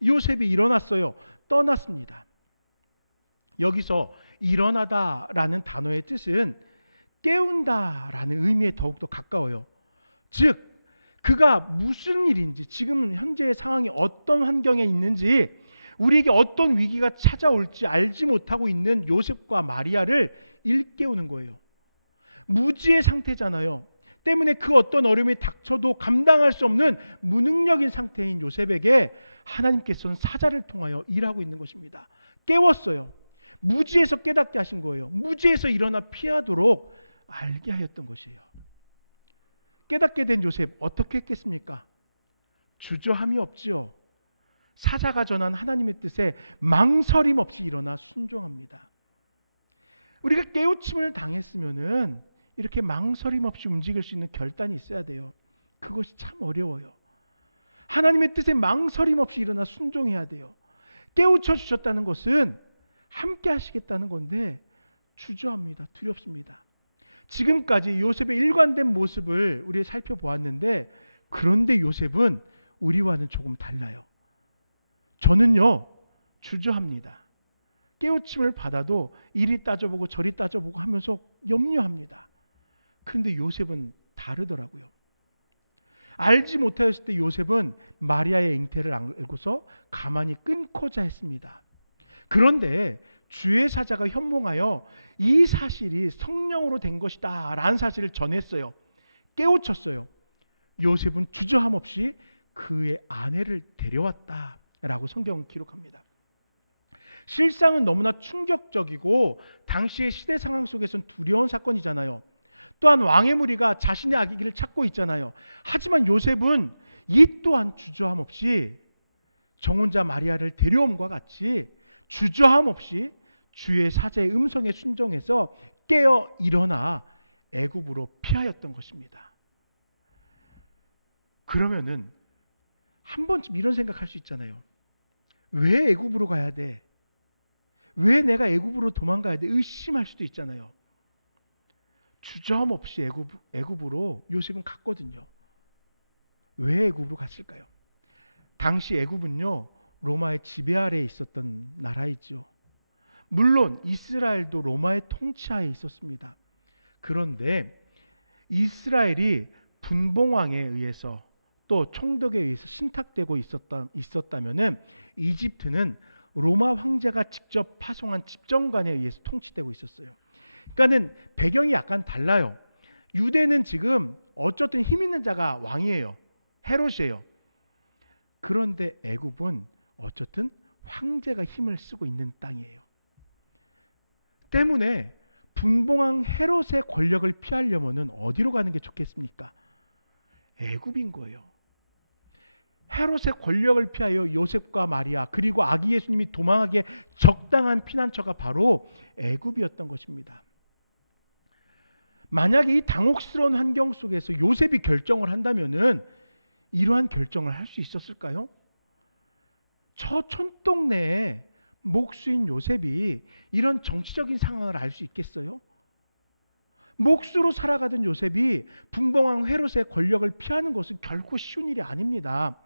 요셉이 일어났어요. 떠났습니다. 여기서 일어나다라는 단어의 뜻은 깨운다라는 의미에 더욱더 가까워요. 즉 그가 무슨 일인지, 지금 현재의 상황이 어떤 환경에 있는지, 우리에게 어떤 위기가 찾아올지 알지 못하고 있는 요셉과 마리아를 일깨우는 거예요. 무지의 상태잖아요. 때문에 그 어떤 어려움이 닥쳐도 감당할 수 없는 무능력인 상태인 요셉에게 하나님께서는 사자를 통하여 일하고 있는 것입니다. 깨웠어요. 무지에서 깨닫게 하신 거예요. 무지에서 일어나 피하도록 알게 하였던 것이에요. 깨닫게 된 요셉 어떻게 했겠습니까? 주저함이 없지요. 사자가 전한 하나님의 뜻에 망설임 없이 일어나 순종합니다. 우리가 깨우침을 당했으면은 이렇게 망설임 없이 움직일 수 있는 결단이 있어야 돼요. 그것이 참 어려워요. 하나님의 뜻에 망설임 없이 일어나 순종해야 돼요. 깨우쳐 주셨다는 것은 함께 하시겠다는 건데 주저합니다. 두렵습니다. 지금까지 요셉의 일관된 모습을 우리 살펴보았는데, 그런데 요셉은 우리와는 조금 달라요. 저는요, 주저합니다. 깨우침을 받아도 이리 따져보고 저리 따져보고 하면서 염려합니다. 그런데 요셉은 다르더라고요. 알지 못하였을 때 요셉은 마리아의 잉태를 알고서 가만히 끊고자 했습니다. 그런데 주의 사자가 현몽하여 이 사실이 성령으로 된 것이다 라는 사실을 전했어요. 깨우쳤어요. 요셉은 주저함 없이 그의 아내를 데려왔다 라고 성경은 기록합니다. 실상은 너무나 충격적이고 당시의 시대 상황 속에서는 두려운 사건이잖아요. 또한 왕의 무리가 자신의 아기를 찾고 있잖아요. 하지만 요셉은 이 또한 주저함 없이 정혼자 마리아를 데려옴과 같이 주저함 없이 주의 사자의 음성에 순종해서 깨어 일어나 애굽으로 피하였던 것입니다. 그러면은 한 번쯤 이런 생각할 수 있잖아요. 왜 애굽으로 가야 돼? 왜 내가 애굽으로 도망가야 돼? 의심할 수도 있잖아요. 주저함 없이 애굽으로 요셉은 갔거든요. 왜 애굽으로 갔을까요? 당시 애굽은요, 로마의 지배 아래에 있었던 나라이죠. 물론 이스라엘도 로마의 통치하에 있었습니다. 그런데 이스라엘이 분봉왕에 의해서 또 총독에 의해서 신탁되고 있었다면은 이집트는 로마 황제가 직접 파송한 집정관에 의해서 통치되고 있었어요. 그러니까는 배경이 약간 달라요. 유대는 지금 어쨌든 힘 있는 자가 왕이에요. 헤롯이에요. 그런데 애굽은 어쨌든 황제가 힘을 쓰고 있는 땅이에요. 때문에 분봉왕 헤롯의 권력을 피하려면은 어디로 가는 게 좋겠습니까? 애굽인 거예요. 헤롯의 권력을 피하여 요셉과 마리아 그리고 아기 예수님이 도망하기에 적당한 피난처가 바로 애굽이었던 것입니다. 만약에 이 당혹스러운 환경 속에서 요셉이 결정을 한다면은 이러한 결정을 할 수 있었을까요? 저 촌동네에 목수인 요셉이 이런 정치적인 상황을 알 수 있겠어요? 목수로 살아가던 요셉이 분봉왕 헤롯의 권력을 피하는 것은 결코 쉬운 일이 아닙니다.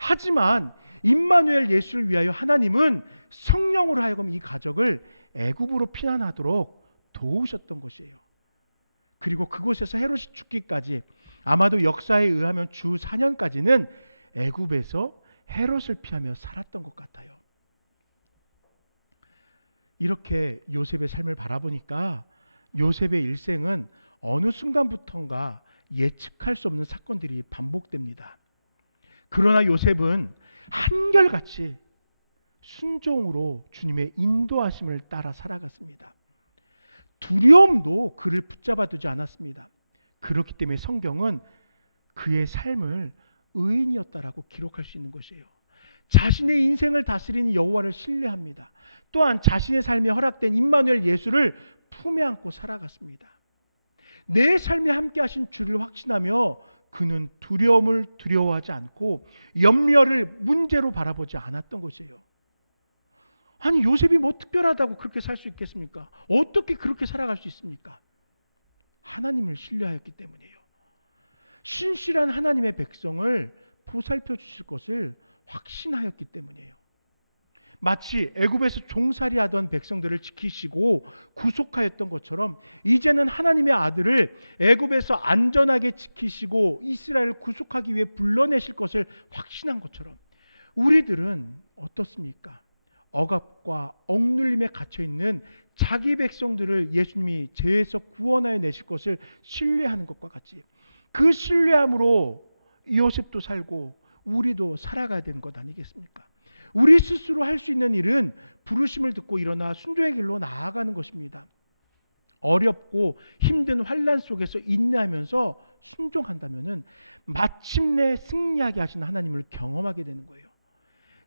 하지만 임마누엘 예수를 위하여 하나님은 성령으로 하여금 이 가족을 애굽으로 피난하도록 도우셨던 것이에요. 그리고 그곳에서 헤롯이 죽기까지 아마도 역사에 의하면 주 4년까지는 애굽에서 헤롯을 피하며 살았던 것 같아요. 이렇게 요셉의 삶을 바라보니까 요셉의 일생은 어느 순간부터인가 예측할 수 없는 사건들이 반복됩니다. 그러나 요셉은 한결같이 순종으로 주님의 인도하심을 따라 살아갔습니다. 두려움도 그를 붙잡아 두지 않았습니다. 그렇기 때문에 성경은 그의 삶을 의인이었다라고 기록할 수 있는 것이에요. 자신의 인생을 다스리는 여호와를 신뢰합니다. 또한 자신의 삶에 허락된 임마누엘 예수를 품에 안고 살아갔습니다. 내 삶에 함께 하신 주를 확신하며 그는 두려움을 두려워하지 않고 염려를 문제로 바라보지 않았던 것이에요. 아니 요셉이 뭐 특별하다고 그렇게 살 수 있겠습니까? 어떻게 그렇게 살아갈 수 있습니까? 하나님을 신뢰하였기 때문이에요. 신실한 하나님의 백성을 보살펴 주실 것을 확신하였기 때문이에요. 마치 애굽에서 종살이하던 백성들을 지키시고 구속하였던 것처럼 이제는 하나님의 아들을 애굽에서 안전하게 지키시고 이스라엘을 구속하기 위해 불러내실 것을 확신한 것처럼 우리들은 어떻습니까? 억압과 억눌림에 갇혀있는 자기 백성들을 예수님이 죄에서 구원하여 내실 것을 신뢰하는 것과 같이 그 신뢰함으로 요셉도 살고 우리도 살아가야 되는 것 아니겠습니까? 우리 스스로 할 수 있는 일은 부르심을 듣고 일어나 순종의 길로 나아가는 것입니다. 어렵고 힘든 환난 속에서 인내하면서 순종한다면은 마침내 승리하게 하신 하나님을 경험하게 되는 거예요.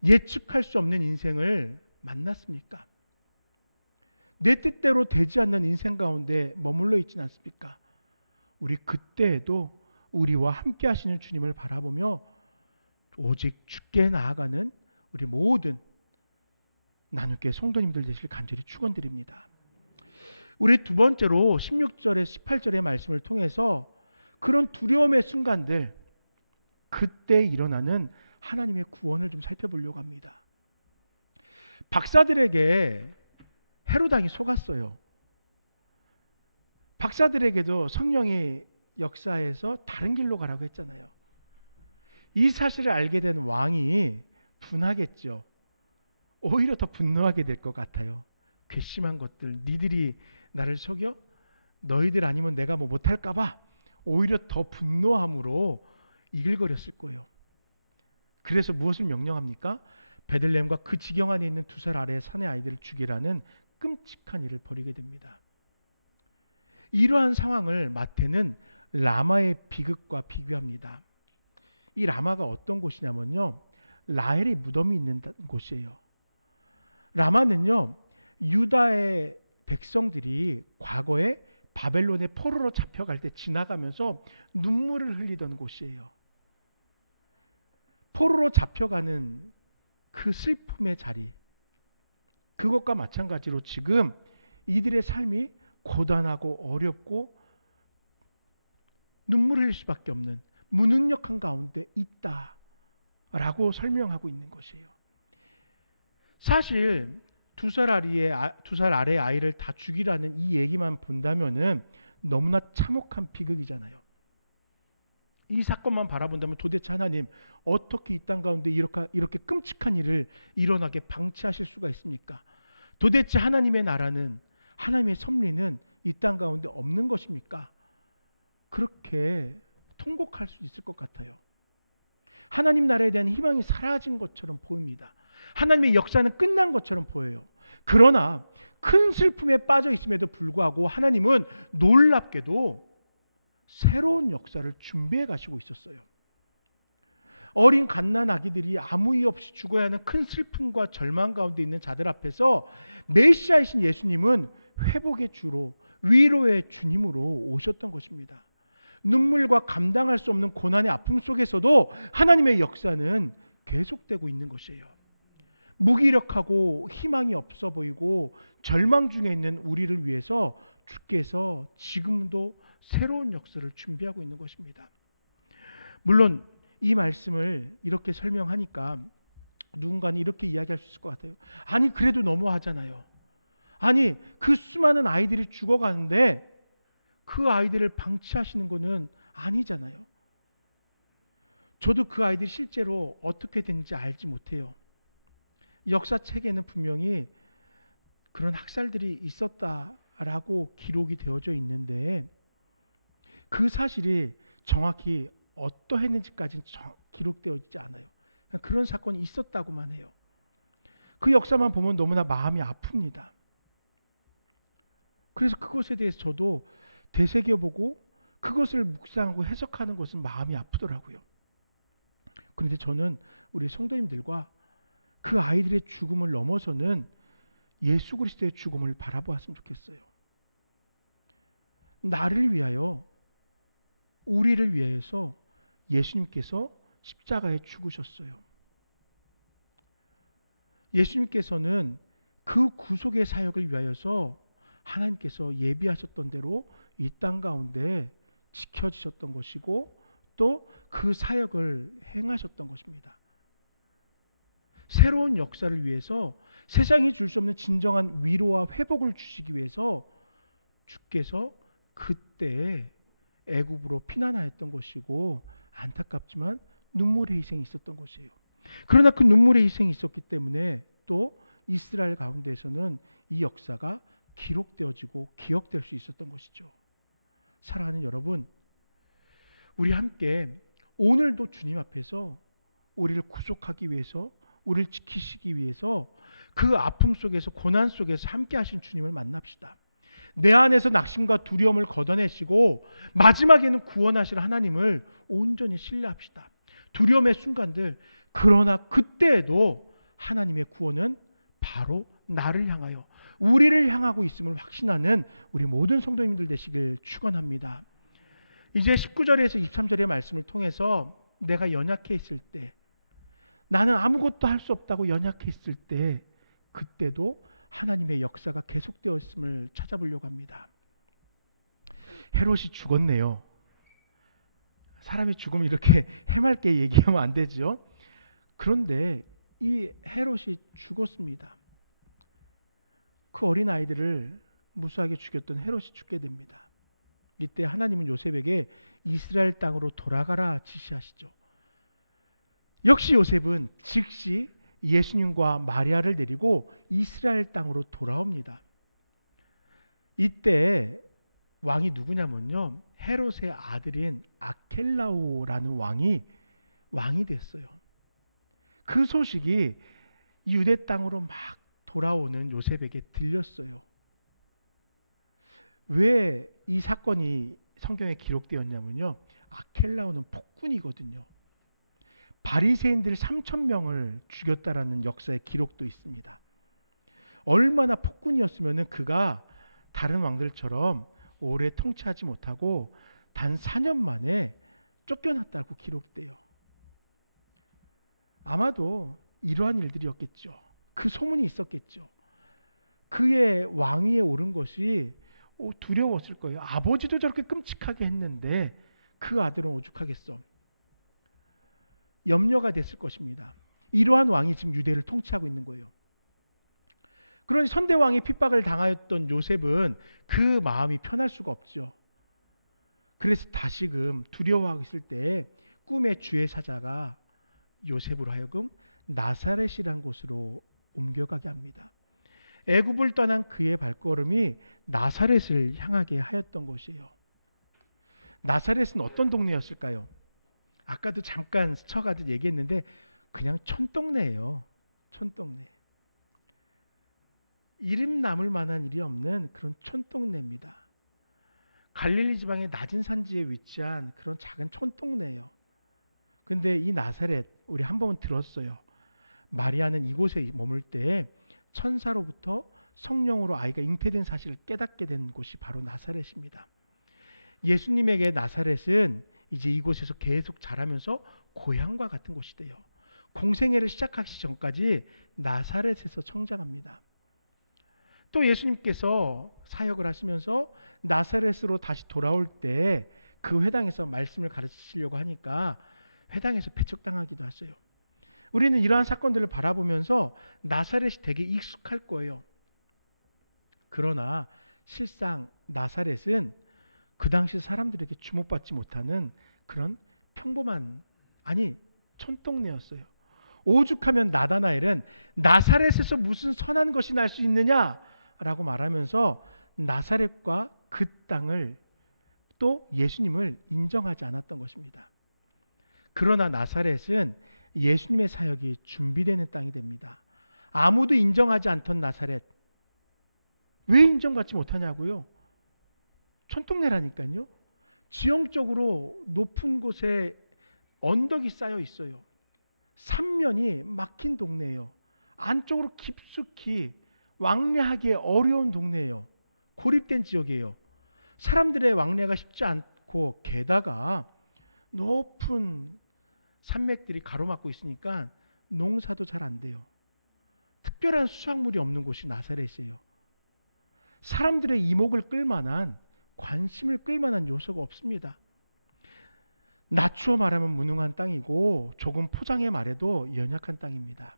예측할 수 없는 인생을 만났습니까? 내 뜻대로 되지 않는 인생 가운데 머물러 있지는 않습니까? 우리 그때에도 우리와 함께 하시는 주님을 바라보며 오직 주께 나아가는 우리 모든 나눔교회 성도님들 되시길 간절히 축원드립니다. 우리 두 번째로 16절에 18절의 말씀을 통해서 그런 두려움의 순간들 그때 일어나는 하나님의 구원을 좀 살펴보려고 합니다. 박사들에게 헤롯 왕이 속았어요. 박사들에게도 성령이 역사에서 다른 길로 가라고 했잖아요. 이 사실을 알게 된 왕이 분하겠죠. 오히려 더 분노하게 될 것 같아요. 괘씸한 것들, 니들이 나를 속여? 너희들 아니면 내가 뭐 못할까 봐 오히려 더 분노함으로 이글거렸을 거예요. 그래서 무엇을 명령합니까? 베들레헴과 그 지경 안에 있는 2살 아래의 산의 아이들을 죽이라는 끔찍한 일을 벌이게 됩니다. 이러한 상황을 마태는 라마의 비극과 비교합니다. 이 라마가 어떤 곳이냐면요, 라헬의 무덤이 있는 곳이에요. 라마는요, 유다의 백성들이 과거에 바벨론의 포로로 잡혀갈 때 지나가면서 눈물을 흘리던 곳이에요. 포로로 잡혀가는 그 슬픔의 자리, 그것과 마찬가지로 지금 이들의 삶이 고단하고 어렵고 눈물 흘릴 수밖에 없는 무능력한 가운데 있다라고 설명하고 있는 것이에요. 사실 2살 아래의 아이를 다 죽이라는 이 얘기만 본다면은 너무나 참혹한 비극이잖아요. 이 사건만 바라본다면 도대체 하나님 어떻게 이 땅 가운데 이렇게 끔찍한 일을 일어나게 방치하실 수가 있습니까? 도대체 하나님의 나라는, 하나님의 섭리는 이 땅 가운데 없는 것입니까? 그렇게 통곡할 수 있을 것 같아요. 하나님 나라에 대한 희망이 사라진 것처럼 보입니다. 하나님의 역사는 끝난 것처럼 보여요. 그러나 큰 슬픔에 빠져 있음에도 불구하고 하나님은 놀랍게도 새로운 역사를 준비해 가시고 있었어요. 어린 갓난 아기들이 아무 이유 없이 죽어야 하는 큰 슬픔과 절망 가운데 있는 자들 앞에서 메시아이신 예수님은 회복의 주로, 위로의 주님으로 오셨던 것입니다. 눈물과 감당할 수 없는 고난의 아픔 속에서도 하나님의 역사는 계속되고 있는 것이에요. 무기력하고 희망이 없어 보이고 절망 중에 있는 우리를 위해서 주께서 지금도 새로운 역사를 준비하고 있는 것입니다. 물론 이 말씀을 이렇게 설명하니까 누군가는 이렇게 이야기할 수 있을 것 같아요. 아니 그래도 너무하잖아요. 아니 그 수많은 아이들이 죽어가는데 그 아이들을 방치하시는 것은 아니잖아요. 저도 그 아이들이 실제로 어떻게 됐는지 알지 못해요. 역사책에는 분명히 그런 학살들이 있었다라고 기록이 되어져 있는데 그 사실이 정확히 어떠했는지까지는 기록되어 있지 않아요. 그런 사건이 있었다고만 해요. 그 역사만 보면 너무나 마음이 아픕니다. 그래서 그것에 대해서 저도 되새겨보고 그것을 묵상하고 해석하는 것은 마음이 아프더라고요. 그런데 저는 우리 성도님들과 그 아이들의 죽음을 넘어서는 예수 그리스도의 죽음을 바라보았으면 좋겠어요. 나를 위하여, 우리를 위해서 예수님께서 십자가에 죽으셨어요. 예수님께서는 그 구속의 사역을 위하여서 하나님께서 예비하셨던 대로 이 땅 가운데 지켜지셨던 것이고 또 그 사역을 행하셨던 것입니다. 새로운 역사를 위해서 세상이 줄 수 없는 진정한 위로와 회복을 주시기 위해서 주께서 그때 애굽으로 피난하였던 것이고 안타깝지만 눈물의 희생이 있었던 것이에요. 그러나 그 눈물의 희생이 있었기 때문에 또 이스라엘 가운데에서는 이 역사가 기록되어지고 기억될 수 있었던 것이죠. 사랑하는 여러분, 우리 함께 오늘도 주님 앞에서 우리를 구속하기 위해서, 우리를 지키시기 위해서 그 아픔 속에서, 고난 속에서 함께 하신 주님을 만납시다. 내 안에서 낙심과 두려움을 걷어내시고 마지막에는 구원하실 하나님을 온전히 신뢰합시다. 두려움의 순간들, 그러나 그때에도 하나님의 구원은 바로 나를 향하여, 우리를 향하고 있음을 확신하는 우리 모든 성도님들 되시길 축원합니다. 이제 19절에서 23절의 말씀을 통해서 내가 연약해 있을 때, 나는 아무것도 할 수 없다고 연약해 있을 때, 그때도 하나님의 역사가 계속되었음을 찾아보려고 합니다. 헤롯이 죽었네요. 사람의 죽음을 이렇게 해맑게 얘기하면 안 되죠. 그런데 이 헤롯이 죽었습니다. 그 어린 아이들을 무수하게 죽였던 헤롯이 죽게 됩니다. 이때 하나님은 요셉에게 이스라엘 땅으로 돌아가라 지시하시죠. 역시 요셉은 즉시 예수님과 마리아를 데리고 이스라엘 땅으로 돌아옵니다. 이때 왕이 누구냐면요, 헤롯의 아들인 아켈라오라는 왕이 됐어요. 그 소식이 유대 땅으로 막 돌아오는 요셉에게 들렸어요. 왜 이 사건이 성경에 기록되었냐면요, 아켈라오는 폭군이거든요. 바리새인들 3,000명을 죽였다라는 역사의 기록도 있습니다. 얼마나 폭군이었으면 그가 다른 왕들처럼 오래 통치하지 못하고 단 4년 만에 쫓겨났다고 기록돼요. 아마도 이러한 일들이었겠죠. 그 소문이 있었겠죠. 그의 왕위에 오른 것이 두려웠을 거예요. 아버지도 저렇게 끔찍하게 했는데 그 아들은 오죽하겠어. 염려가 됐을 것입니다. 이러한 왕이 지금 유대를 통치하고 있는 거예요. 그러니 선대왕이 핍박을 당하였던 요셉은 그 마음이 편할 수가 없죠. 그래서 다시금 두려워하고 있을 때 꿈의 주의 사자가 요셉으로 하여금 나사렛이란 곳으로 옮겨가게 합니다. 애굽을 떠난 그의 발걸음이 나사렛을 향하게 하였던 것이에요. 나사렛은 어떤 동네였을까요? 아까도 잠깐 스쳐가듯 얘기했는데 그냥 촌동네예요. 촌동네. 이름 남을 만한 일이 없는 그런 촌동네입니다. 갈릴리 지방의 낮은 산지에 위치한 그런 작은 촌동네예요. 근데 이 나사렛 우리 한 번은 들었어요. 마리아는 이곳에 머물 때 천사로부터 성령으로 아이가 잉태된 사실을 깨닫게 된 곳이 바로 나사렛입니다. 예수님에게 나사렛은 이제 이곳에서 계속 자라면서 고향과 같은 곳이 돼요. 공생애를 시작하기 전까지 나사렛에서 성장합니다. 또 예수님께서 사역을 하시면서 나사렛으로 다시 돌아올 때 그 회당에서 말씀을 가르치시려고 하니까 회당에서 배척당하기도 하셔요. 우리는 이러한 사건들을 바라보면서 나사렛이 되게 익숙할 거예요. 그러나 실상 나사렛은 그 당시 사람들에게 주목받지 못하는 그런 평범한, 아니 촌동네였어요. 오죽하면 나다나엘은 나사렛에서 무슨 선한 것이 날 수 있느냐라고 말하면서 나사렛과 그 땅을 또 예수님을 인정하지 않았던 것입니다. 그러나 나사렛은 예수님의 사역이 준비되는 땅이 됩니다. 아무도 인정하지 않던 나사렛, 왜 인정받지 못하냐고요? 촌동네라니까요. 지형적으로 높은 곳에 언덕이 쌓여 있어요. 삼면이 막힌 동네예요. 안쪽으로 깊숙이 왕래하기 어려운 동네예요. 고립된 지역이에요. 사람들의 왕래가 쉽지 않고 게다가 높은 산맥들이 가로막고 있으니까 농사도 잘 안 돼요. 특별한 수확물이 없는 곳이 나사렛이에요. 사람들의 이목을 끌만한, 관심을 끌만한 요소가 없습니다. 낮추어 말하면 무능한 땅이고 조금 포장해 말해도 연약한 땅입니다.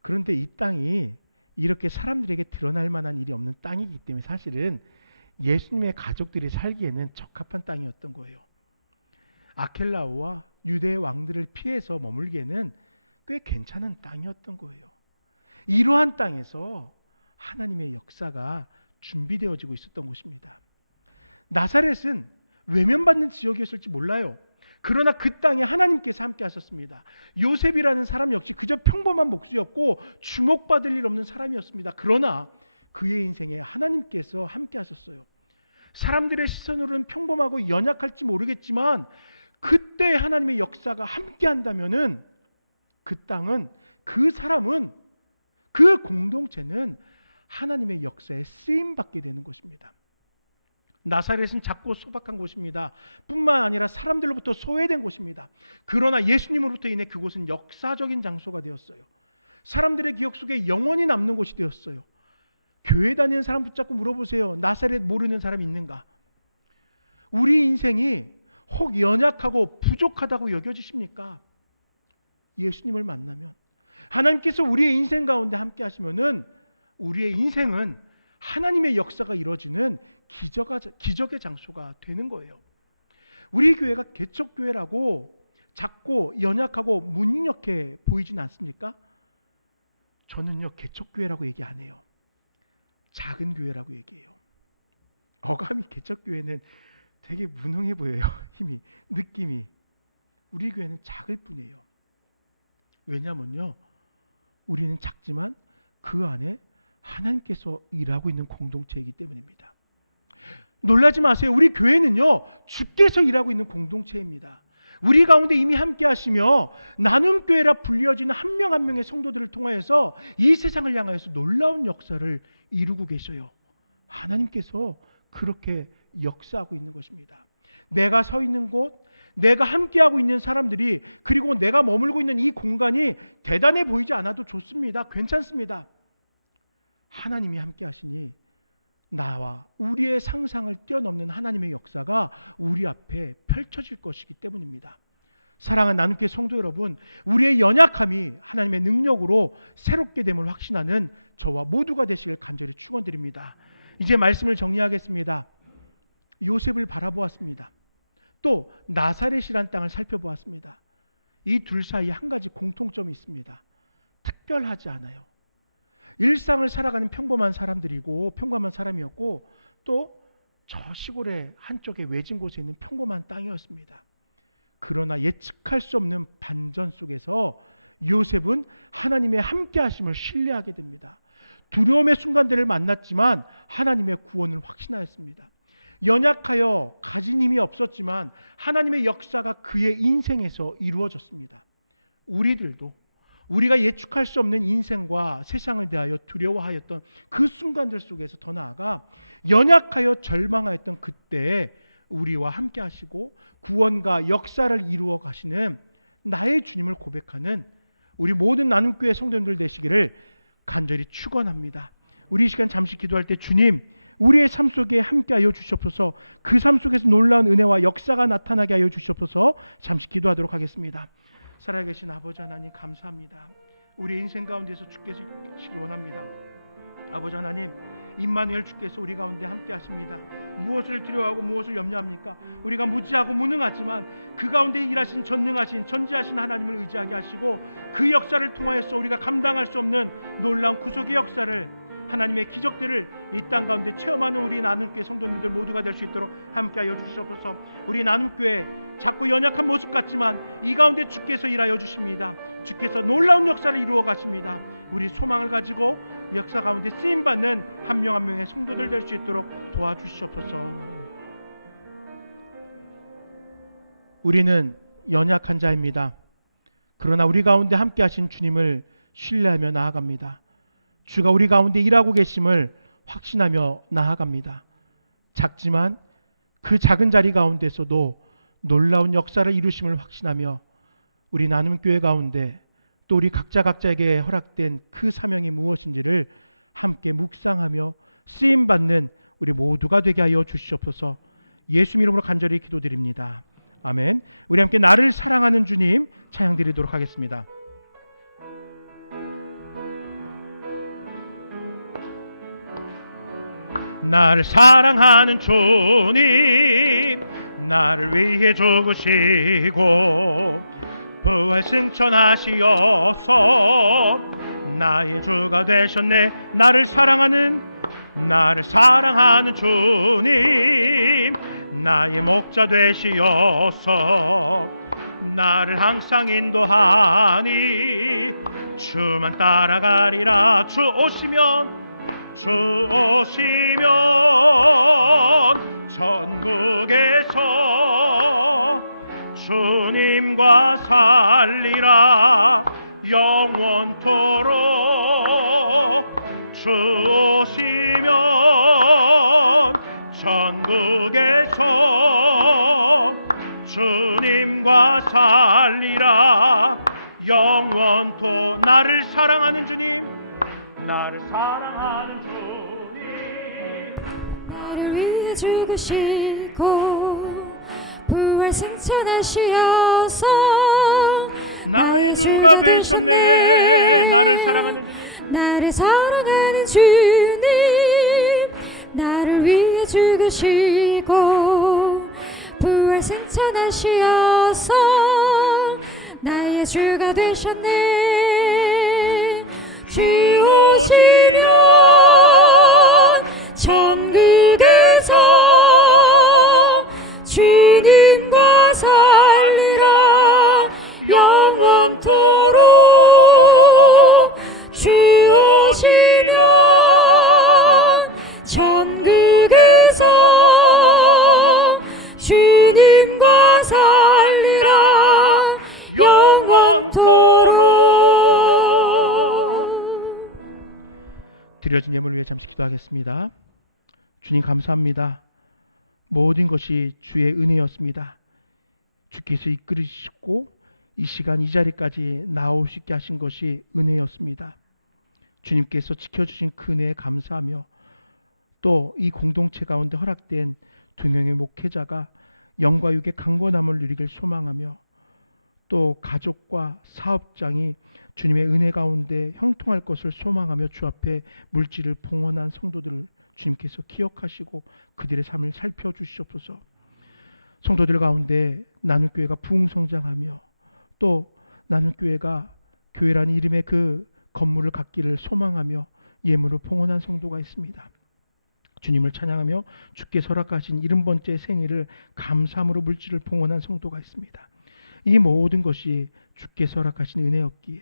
그런데 이 땅이 이렇게 사람들에게 드러날 만한 일이 없는 땅이기 때문에 사실은 예수님의 가족들이 살기에는 적합한 땅이었던 거예요. 아켈라오와 유대의 왕들을 피해서 머물기에는 꽤 괜찮은 땅이었던 거예요. 이러한 땅에서 하나님의 역사가 준비되어지고 있었던 곳입니다. 나사렛은 외면받는 지역이었을지 몰라요. 그러나 그 땅에 하나님께서 함께 하셨습니다. 요셉이라는 사람 역시 그저 평범한 목수였고 주목받을 일 없는 사람이었습니다. 그러나 그의 인생에 하나님께서 함께 하셨어요. 사람들의 시선으로는 평범하고 연약할지 모르겠지만 그때 하나님의 역사가 함께 한다면은 그 땅은, 그 사람은, 그 공동체는 하나님의 역사에 쓰임받게 되는 것입니다. 나사렛은 작고 소박한 곳입니다. 뿐만 아니라 사람들로부터 소외된 곳입니다. 그러나 예수님으로부터 인해 그곳은 역사적인 장소가 되었어요. 사람들의 기억 속에 영원히 남는 곳이 되었어요. 교회 다니는 사람 붙잡고 물어보세요. 나사렛 모르는 사람이 있는가? 우리 인생이 혹 연약하고 부족하다고 여겨지십니까? 예수님을 만나면, 하나님께서 우리의 인생 가운데 함께 하시면은 우리의 인생은 하나님의 역사가 이루어지는 기적의 장소가 되는 거예요. 우리 교회가 개척교회라고 작고 연약하고 무능력해 보이진 않습니까? 저는요, 개척교회라고 얘기 안 해요. 작은 교회라고 얘기해요. 어감이 개척교회는 되게 무능해 보여요. 힘이, 느낌이. 우리 교회는 작을 뿐이에요. 왜냐면요, 우리는 작지만 그 안에 하나님께서 일하고 있는 공동체이기 때문입니다. 놀라지 마세요. 우리 교회는요, 주께서 일하고 있는 공동체입니다. 우리 가운데 이미 함께 하시며 나눔교회라 불려지는 한 명 한 명의 성도들을 통하여서 이 세상을 향하여서 놀라운 역사를 이루고 계셔요. 하나님께서 그렇게 역사하고 있는 것입니다. 내가 서 있는 곳, 내가 함께하고 있는 사람들이, 그리고 내가 머물고 있는 이 공간이 대단해 보이지 않아도 좋습니다. 괜찮습니다. 하나님이 함께 하시니 나와 우리의 상상을 뛰어넘는 하나님의 역사가 우리 앞에 펼쳐질 것이기 때문입니다. 사랑하는 나눔교회 성도 여러분, 우리의 연약함이 하나님의 능력으로 새롭게 됨을 확신하는 저와 모두가 되시길 간절히 축원드립니다. 이제 말씀을 정리하겠습니다. 요셉을 바라보았습니다. 또 나사렛이란 땅을 살펴보았습니다. 이 둘 사이에 한 가지 공통점이 있습니다. 특별하지 않아요. 일상을 살아가는 평범한 사람들이고 평범한 사람이었고, 또 저 시골의 한쪽에 외진 곳에 있는 평범한 땅이었습니다. 그러나 예측할 수 없는 반전 속에서 요셉은 하나님의 함께 하심을 신뢰하게 됩니다. 두려움의 순간들을 만났지만 하나님의 구원을 확신하였습니다. 연약하여 가진 힘이 없었지만 하나님의 역사가 그의 인생에서 이루어졌습니다. 우리들도 우리가 예측할 수 없는 인생과 세상을 대하여 두려워하였던 그 순간들 속에서 더 나아가 연약하여 절망하였던 그때에 우리와 함께 하시고 구원과 역사를 이루어 가시는 나의 주님을 고백하는 우리 모든 나눔교회 성도님들 되시기를 간절히 축원합니다. 우리 이 시간 잠시 기도할 때, 주님, 우리의 삶 속에 함께하여 주시옵소서. 그 삶 속에서 놀라운 은혜와 역사가 나타나게 하여 주시옵소서. 잠시 기도하도록 하겠습니다. 살아계신 아버지 하나님, 감사합니다. 우리 인생 가운데서 주께서 계시길 원합니다. 아버지 하나님, 임마누엘 주께서 우리 가운데 함께 하십니다. 무엇을 두려워하고 무엇을 염려합니까? 우리가 무지하고 무능하지만 그 가운데 일하신 전능하신 전지하신 하나님을 의지하게 하시고, 그 역사를 통하여서 우리가 감당할 수 없는 놀라운 구속의 역사를, 하나님의 기적들을 이 땅 가운데 체험하는 우리 나눔교회 성도님들 모두가 될 수 있도록 함께하여 주시옵소서. 우리 나눔교회 작고 연약한 모습 같지만 이 가운데 주께서 일하여 주십니다. 주께서 놀라운 역사를 이루어 가십니다. 우리 소망을 가지고 역사 가운데 쓰임받는 한 명 한 명의 성도들 될 수 있도록 도와주시옵소서. 우리는 연약한 자입니다. 그러나 우리 가운데 함께 하신 주님을 신뢰하며 나아갑니다. 주가 우리 가운데 일하고 계심을 확신하며 나아갑니다. 작지만 그 작은 자리 가운데서도 놀라운 역사를 이루심을 확신하며 우리 나눔교회 가운데 또 우리 각자에게 허락된 그 사명이 무엇인지를 함께 묵상하며 쓰임받는 우리 모두가 되게 하여 주시옵소서. 예수 이름으로 간절히 기도드립니다. 아멘. 우리 함께 나를 사랑하는 주님 찬양 드리도록 하겠습니다. 나를 사랑하는 주님, 나를 위해 죽으시고 부활 승천하시어서 나의 주가 되셨네. 나를 사랑하는 주님, 나의 목자 되시어서 나를 항상 인도하니 주만 따라가리라. 주 오시면 천국에서 주님과 살리라. 영원토록 주 오시면 천국에서 주님과 살리라. 영원토. 나를 사랑하는 주님, 나를 사랑하는 나를 위해 죽으시고 부활 승천하시어서 나의 주가 되셨네. 나를 사랑하는 주님, 나를 위해 죽으시고 부활 승천하시어서 나의 주가 되셨네. 주 오시면 천국에서 주님과 살리라 영원토록. 주 오시면 천국에서 주님과 살리라 영원토록. 드려진 예물 위해 잠시 기도하겠습니다. 주님 감사합니다. 모든 것이 주의 은혜였습니다. 주께서 이끌으시고 이 시간 이 자리까지 나올 수 있게 하신 것이 은혜였습니다. 주님께서 지켜주신 그 은혜에 감사하며 또 이 공동체 가운데 허락된 두 명의 목회자가 영과 육의 강건함을 누리길 소망하며 또 가족과 사업장이 주님의 은혜 가운데 형통할 것을 소망하며 주 앞에 물질을 봉헌한 성도들을 주님께서 기억하시고 그들의 삶을 살펴주시옵소서. 성도들 가운데 나눔교회가 부흥성장하며 또 나눔교회가 교회라는 이름의 그 건물을 갖기를 소망하며 예물을 봉헌한 성도가 있습니다. 주님을 찬양하며 주께서 허락하신 70번째 생일을 감사함으로 물질을 봉헌한 성도가 있습니다. 이 모든 것이 주께서 허락하신 은혜였기에,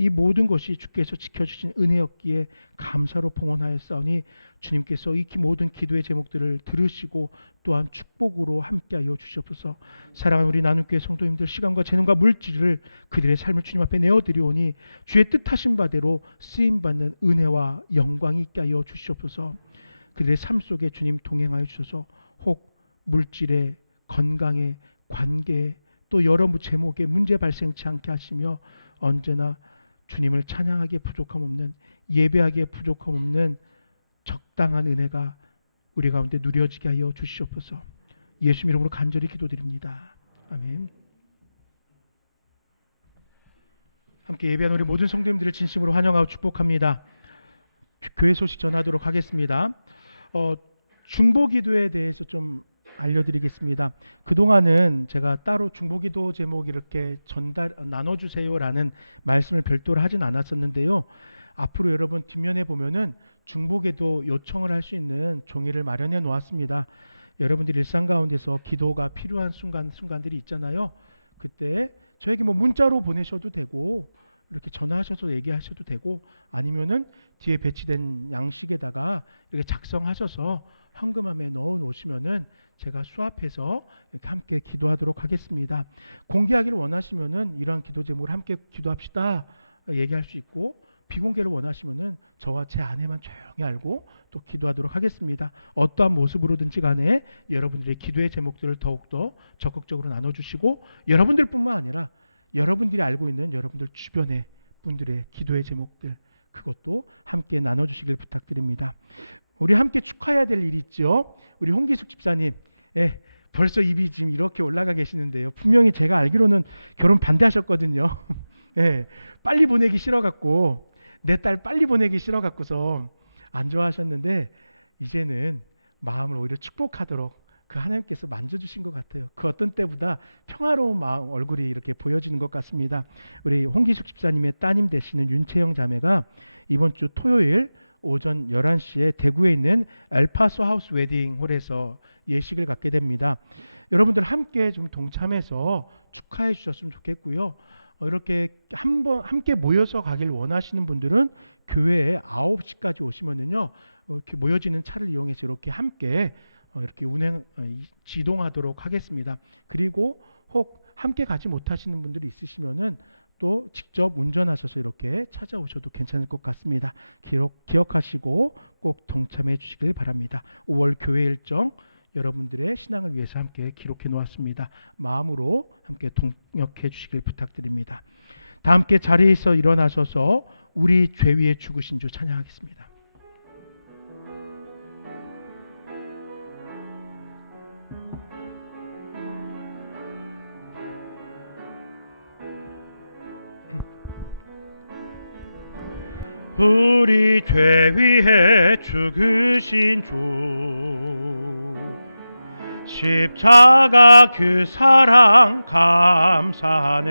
이 모든 것이 주께서 지켜주신 은혜였기에 감사로 봉헌하였사오니 주님께서 이 모든 기도의 제목들을 들으시고 또한 축복으로 함께하여 주시옵소서. 사랑하는 우리 나눔교회 성도님들, 시간과 재능과 물질을 그들의 삶을 주님 앞에 내어드리오니 주의 뜻하신 바대로 쓰임받는 은혜와 영광이 있게 하여 주시옵소서. 그들의 삶 속에 주님 동행하여 주셔서 혹 물질에, 건강에, 관계에 또 여러 제목에 문제 발생치 않게 하시며 언제나 주님을 찬양하기에 부족함 없는, 예배하기에 부족함 없는 적당한 은혜가 우리 가운데 누려지게 하여 주시옵소서. 예수 이름으로 간절히 기도드립니다. 아멘. 함께 예배한 우리 모든 성도님들을 진심으로 환영하고 축복합니다. 교회 소식 전하도록 하겠습니다. 중보기도에 대해서 좀 알려드리겠습니다. 그동안은 제가 따로 중보기도 제목 이렇게 나눠주세요라는 말씀을 별도로 하진 않았었는데요. 앞으로 여러분 뒷면에 보면은 중보기도 요청을 할 수 있는 종이를 마련해 놓았습니다. 여러분들 일상 가운데서 기도가 필요한 순간들이 있잖아요. 그때 저에게 문자로 보내셔도 되고 이렇게 전화하셔서 얘기하셔도 되고 아니면은 뒤에 배치된 양식에다가 이렇게 작성하셔서 헌금함에 넣어 놓으시면은 제가 수합해서 이렇게 함께 기도하도록 하겠습니다. 공개하기를 원하시면은 이러한 기도 제목을 함께 기도합시다 얘기할 수 있고, 비공개를 원하시면은 저와 제 아내만 조용히 알고 또 기도하도록 하겠습니다. 어떠한 모습으로든지 간에 여러분들의 기도의 제목들을 더욱더 적극적으로 나눠주시고, 여러분들뿐만 아니라 여러분들이 알고 있는 여러분들 주변의 분들의 기도의 제목들, 그것도 함께 나눠주시길 부탁드립니다. 우리 함께 축하해야 될 일이 있죠. 우리 홍기숙 집사님, 벌써 입이 지금 이렇게 올라가 계시는데요. 분명히 제가 알기로는 결혼 반대하셨거든요. 빨리 보내기 싫어갖고, 내 딸 빨리 보내기 싫어갖고서 안 좋아하셨는데 이제는 마음을 오히려 축복하도록 그 하나님께서 만져주신 것 같아요. 그 어떤 때보다 평화로운 마음, 얼굴이 이렇게 보여지는 것 같습니다. 우리 홍기숙 집사님의 따님 되시는 윤채영 자매가 이번 주 토요일 오전 11시에 대구에 있는 엘파소 하우스 웨딩홀에서 예식을 갖게 됩니다. 여러분들 함께 좀 동참해서 축하해 주셨으면 좋겠고요. 이렇게 함께 모여서 가길 원하시는 분들은 교회에 9시까지 오시면은요, 이렇게 모여지는 차를 이용해서 이렇게 함께 이렇게 지동하도록 하겠습니다. 그리고 혹 함께 가지 못하시는 분들이 있으시면은 또 직접 운전하셔서 이렇게 찾아오셔도 괜찮을 것 같습니다. 기억하시고 꼭 동참해 주시길 바랍니다. 5월 교회 일정 여러분들의 신앙을 위해서 함께 기록해 놓았습니다. 마음으로 함께 동역해 주시길 부탁드립니다. 다 함께 자리에서 일어나셔서 우리 죄 위에 죽으신 주 찬양하겠습니다. 우리 죄 위해 죽으신 주 십자가 그 사랑 감사하네.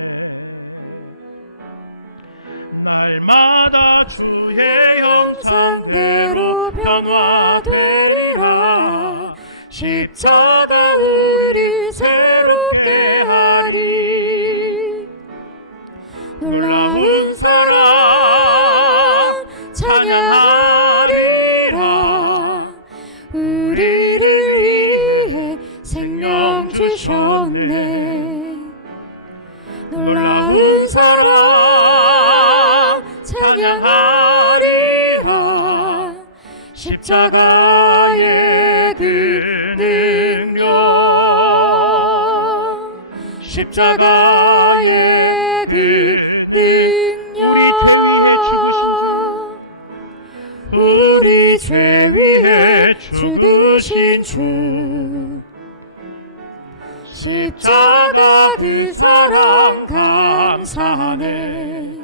날마다 주의 형상대로 변화되리라. 십자가 우리를 새롭게 하리. 놀라운 사랑 찬양하리라. 우리를 위해 생명 주셨네. 놀라운 사랑 찬양하리라. 십자가의 그 능력, 십자가의 그 우리 죄 위해 죽으신 주, 우리 죄 위해 죽으신 주 십자가 그 사랑 감사하네.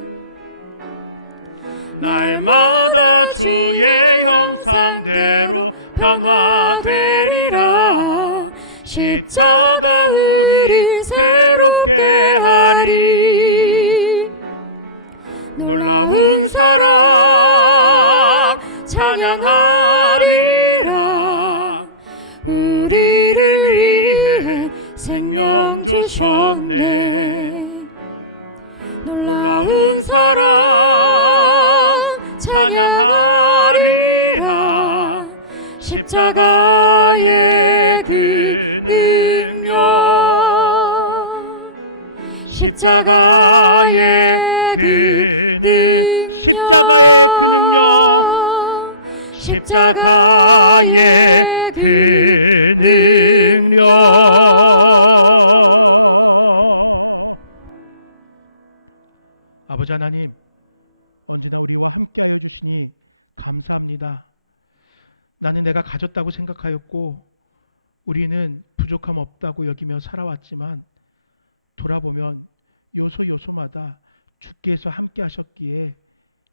날마다 주의 형상대로 변화되리라. 십자가 우리 새롭게 하리. 놀라운 사랑 찬양하리라. 우리를 위해 생명 주셨네. 놀라운 사랑 찬양하리라. 십자가의 그 능력, 십자가의 그 십자가의 그 능력, 십자가의 그 능력. 아버지 하나님, 언제나 우리와 함께하여 주시니 감사합니다. 나는 내가 가졌다고 생각하였고 우리는 부족함 없다고 여기며 살아왔지만 돌아보면 요소요소마다 주께서 함께하셨기에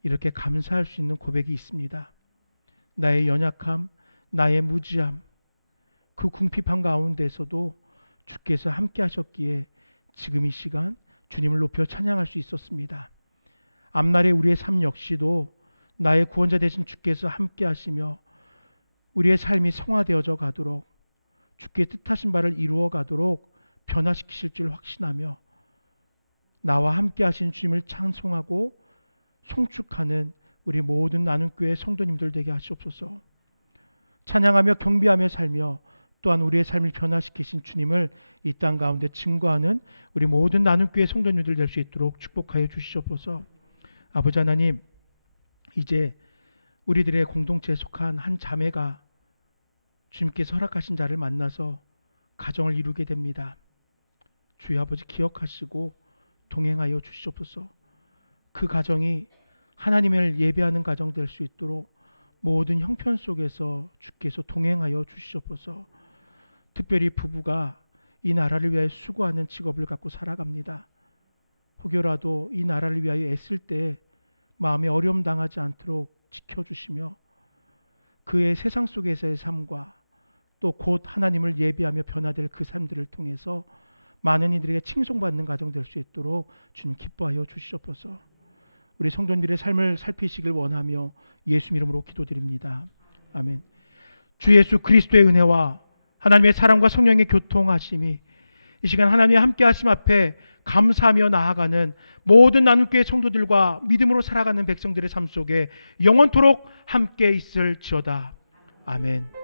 이렇게 감사할 수 있는 고백이 있습니다. 나의 연약함, 나의 무지함, 그 궁핍함 가운데서도 주께서 함께하셨기에 지금 이 시간 주님을 높여 찬양할 수 있었습니다. 앞날의 우리의 삶 역시도 나의 구원자 되신 주께서 함께하시며 우리의 삶이 성화되어져 가도록, 주께 뜻하신 바를 이루어 가도록 변화시키실 줄 확신하며 나와 함께하신 주님을 찬송하고 송축하는 우리 모든 나눔교회 성도님들 되게 하시옵소서. 찬양하며 경배하며 살며 또한 우리의 삶을 변화시키신 주님을 이 땅 가운데 증거하는 우리 모든 나눔교회 성도님들 될 수 있도록 축복하여 주시옵소서. 아버지 하나님, 이제 우리들의 공동체에 속한 한 자매가 주님께서 허락하신 자를 만나서 가정을 이루게 됩니다. 주여 아버지 기억하시고 동행하여 주시옵소서. 그 가정이 하나님을 예배하는 가정 될 수 있도록 모든 형편 속에서 주께서 동행하여 주시옵소서. 특별히 부부가 이 나라를 위하여 수고하는 직업을 갖고 살아갑니다. 혹여라도 이 나라를 위하여 애쓸 때 마음에 어려움 당하지 않도록 지켜주시며 그의 세상 속에서의 삶과 또 곧 하나님을 예배하며 변화될 그 삶들을 통해서 많은 이들에게 칭송받는 가정 될 수 있도록 주님 기뻐하여 주시옵소서. 우리 성도님들의 삶을 살피시길 원하며 예수 이름으로 기도드립니다. 아멘. 주 예수 그리스도의 은혜와 하나님의 사랑과 성령의 교통하심이 이 시간 하나님의 함께하심 앞에 감사하며 나아가는 모든 나눔교회 성도들과 믿음으로 살아가는 백성들의 삶 속에 영원토록 함께 있을지어다. 아멘.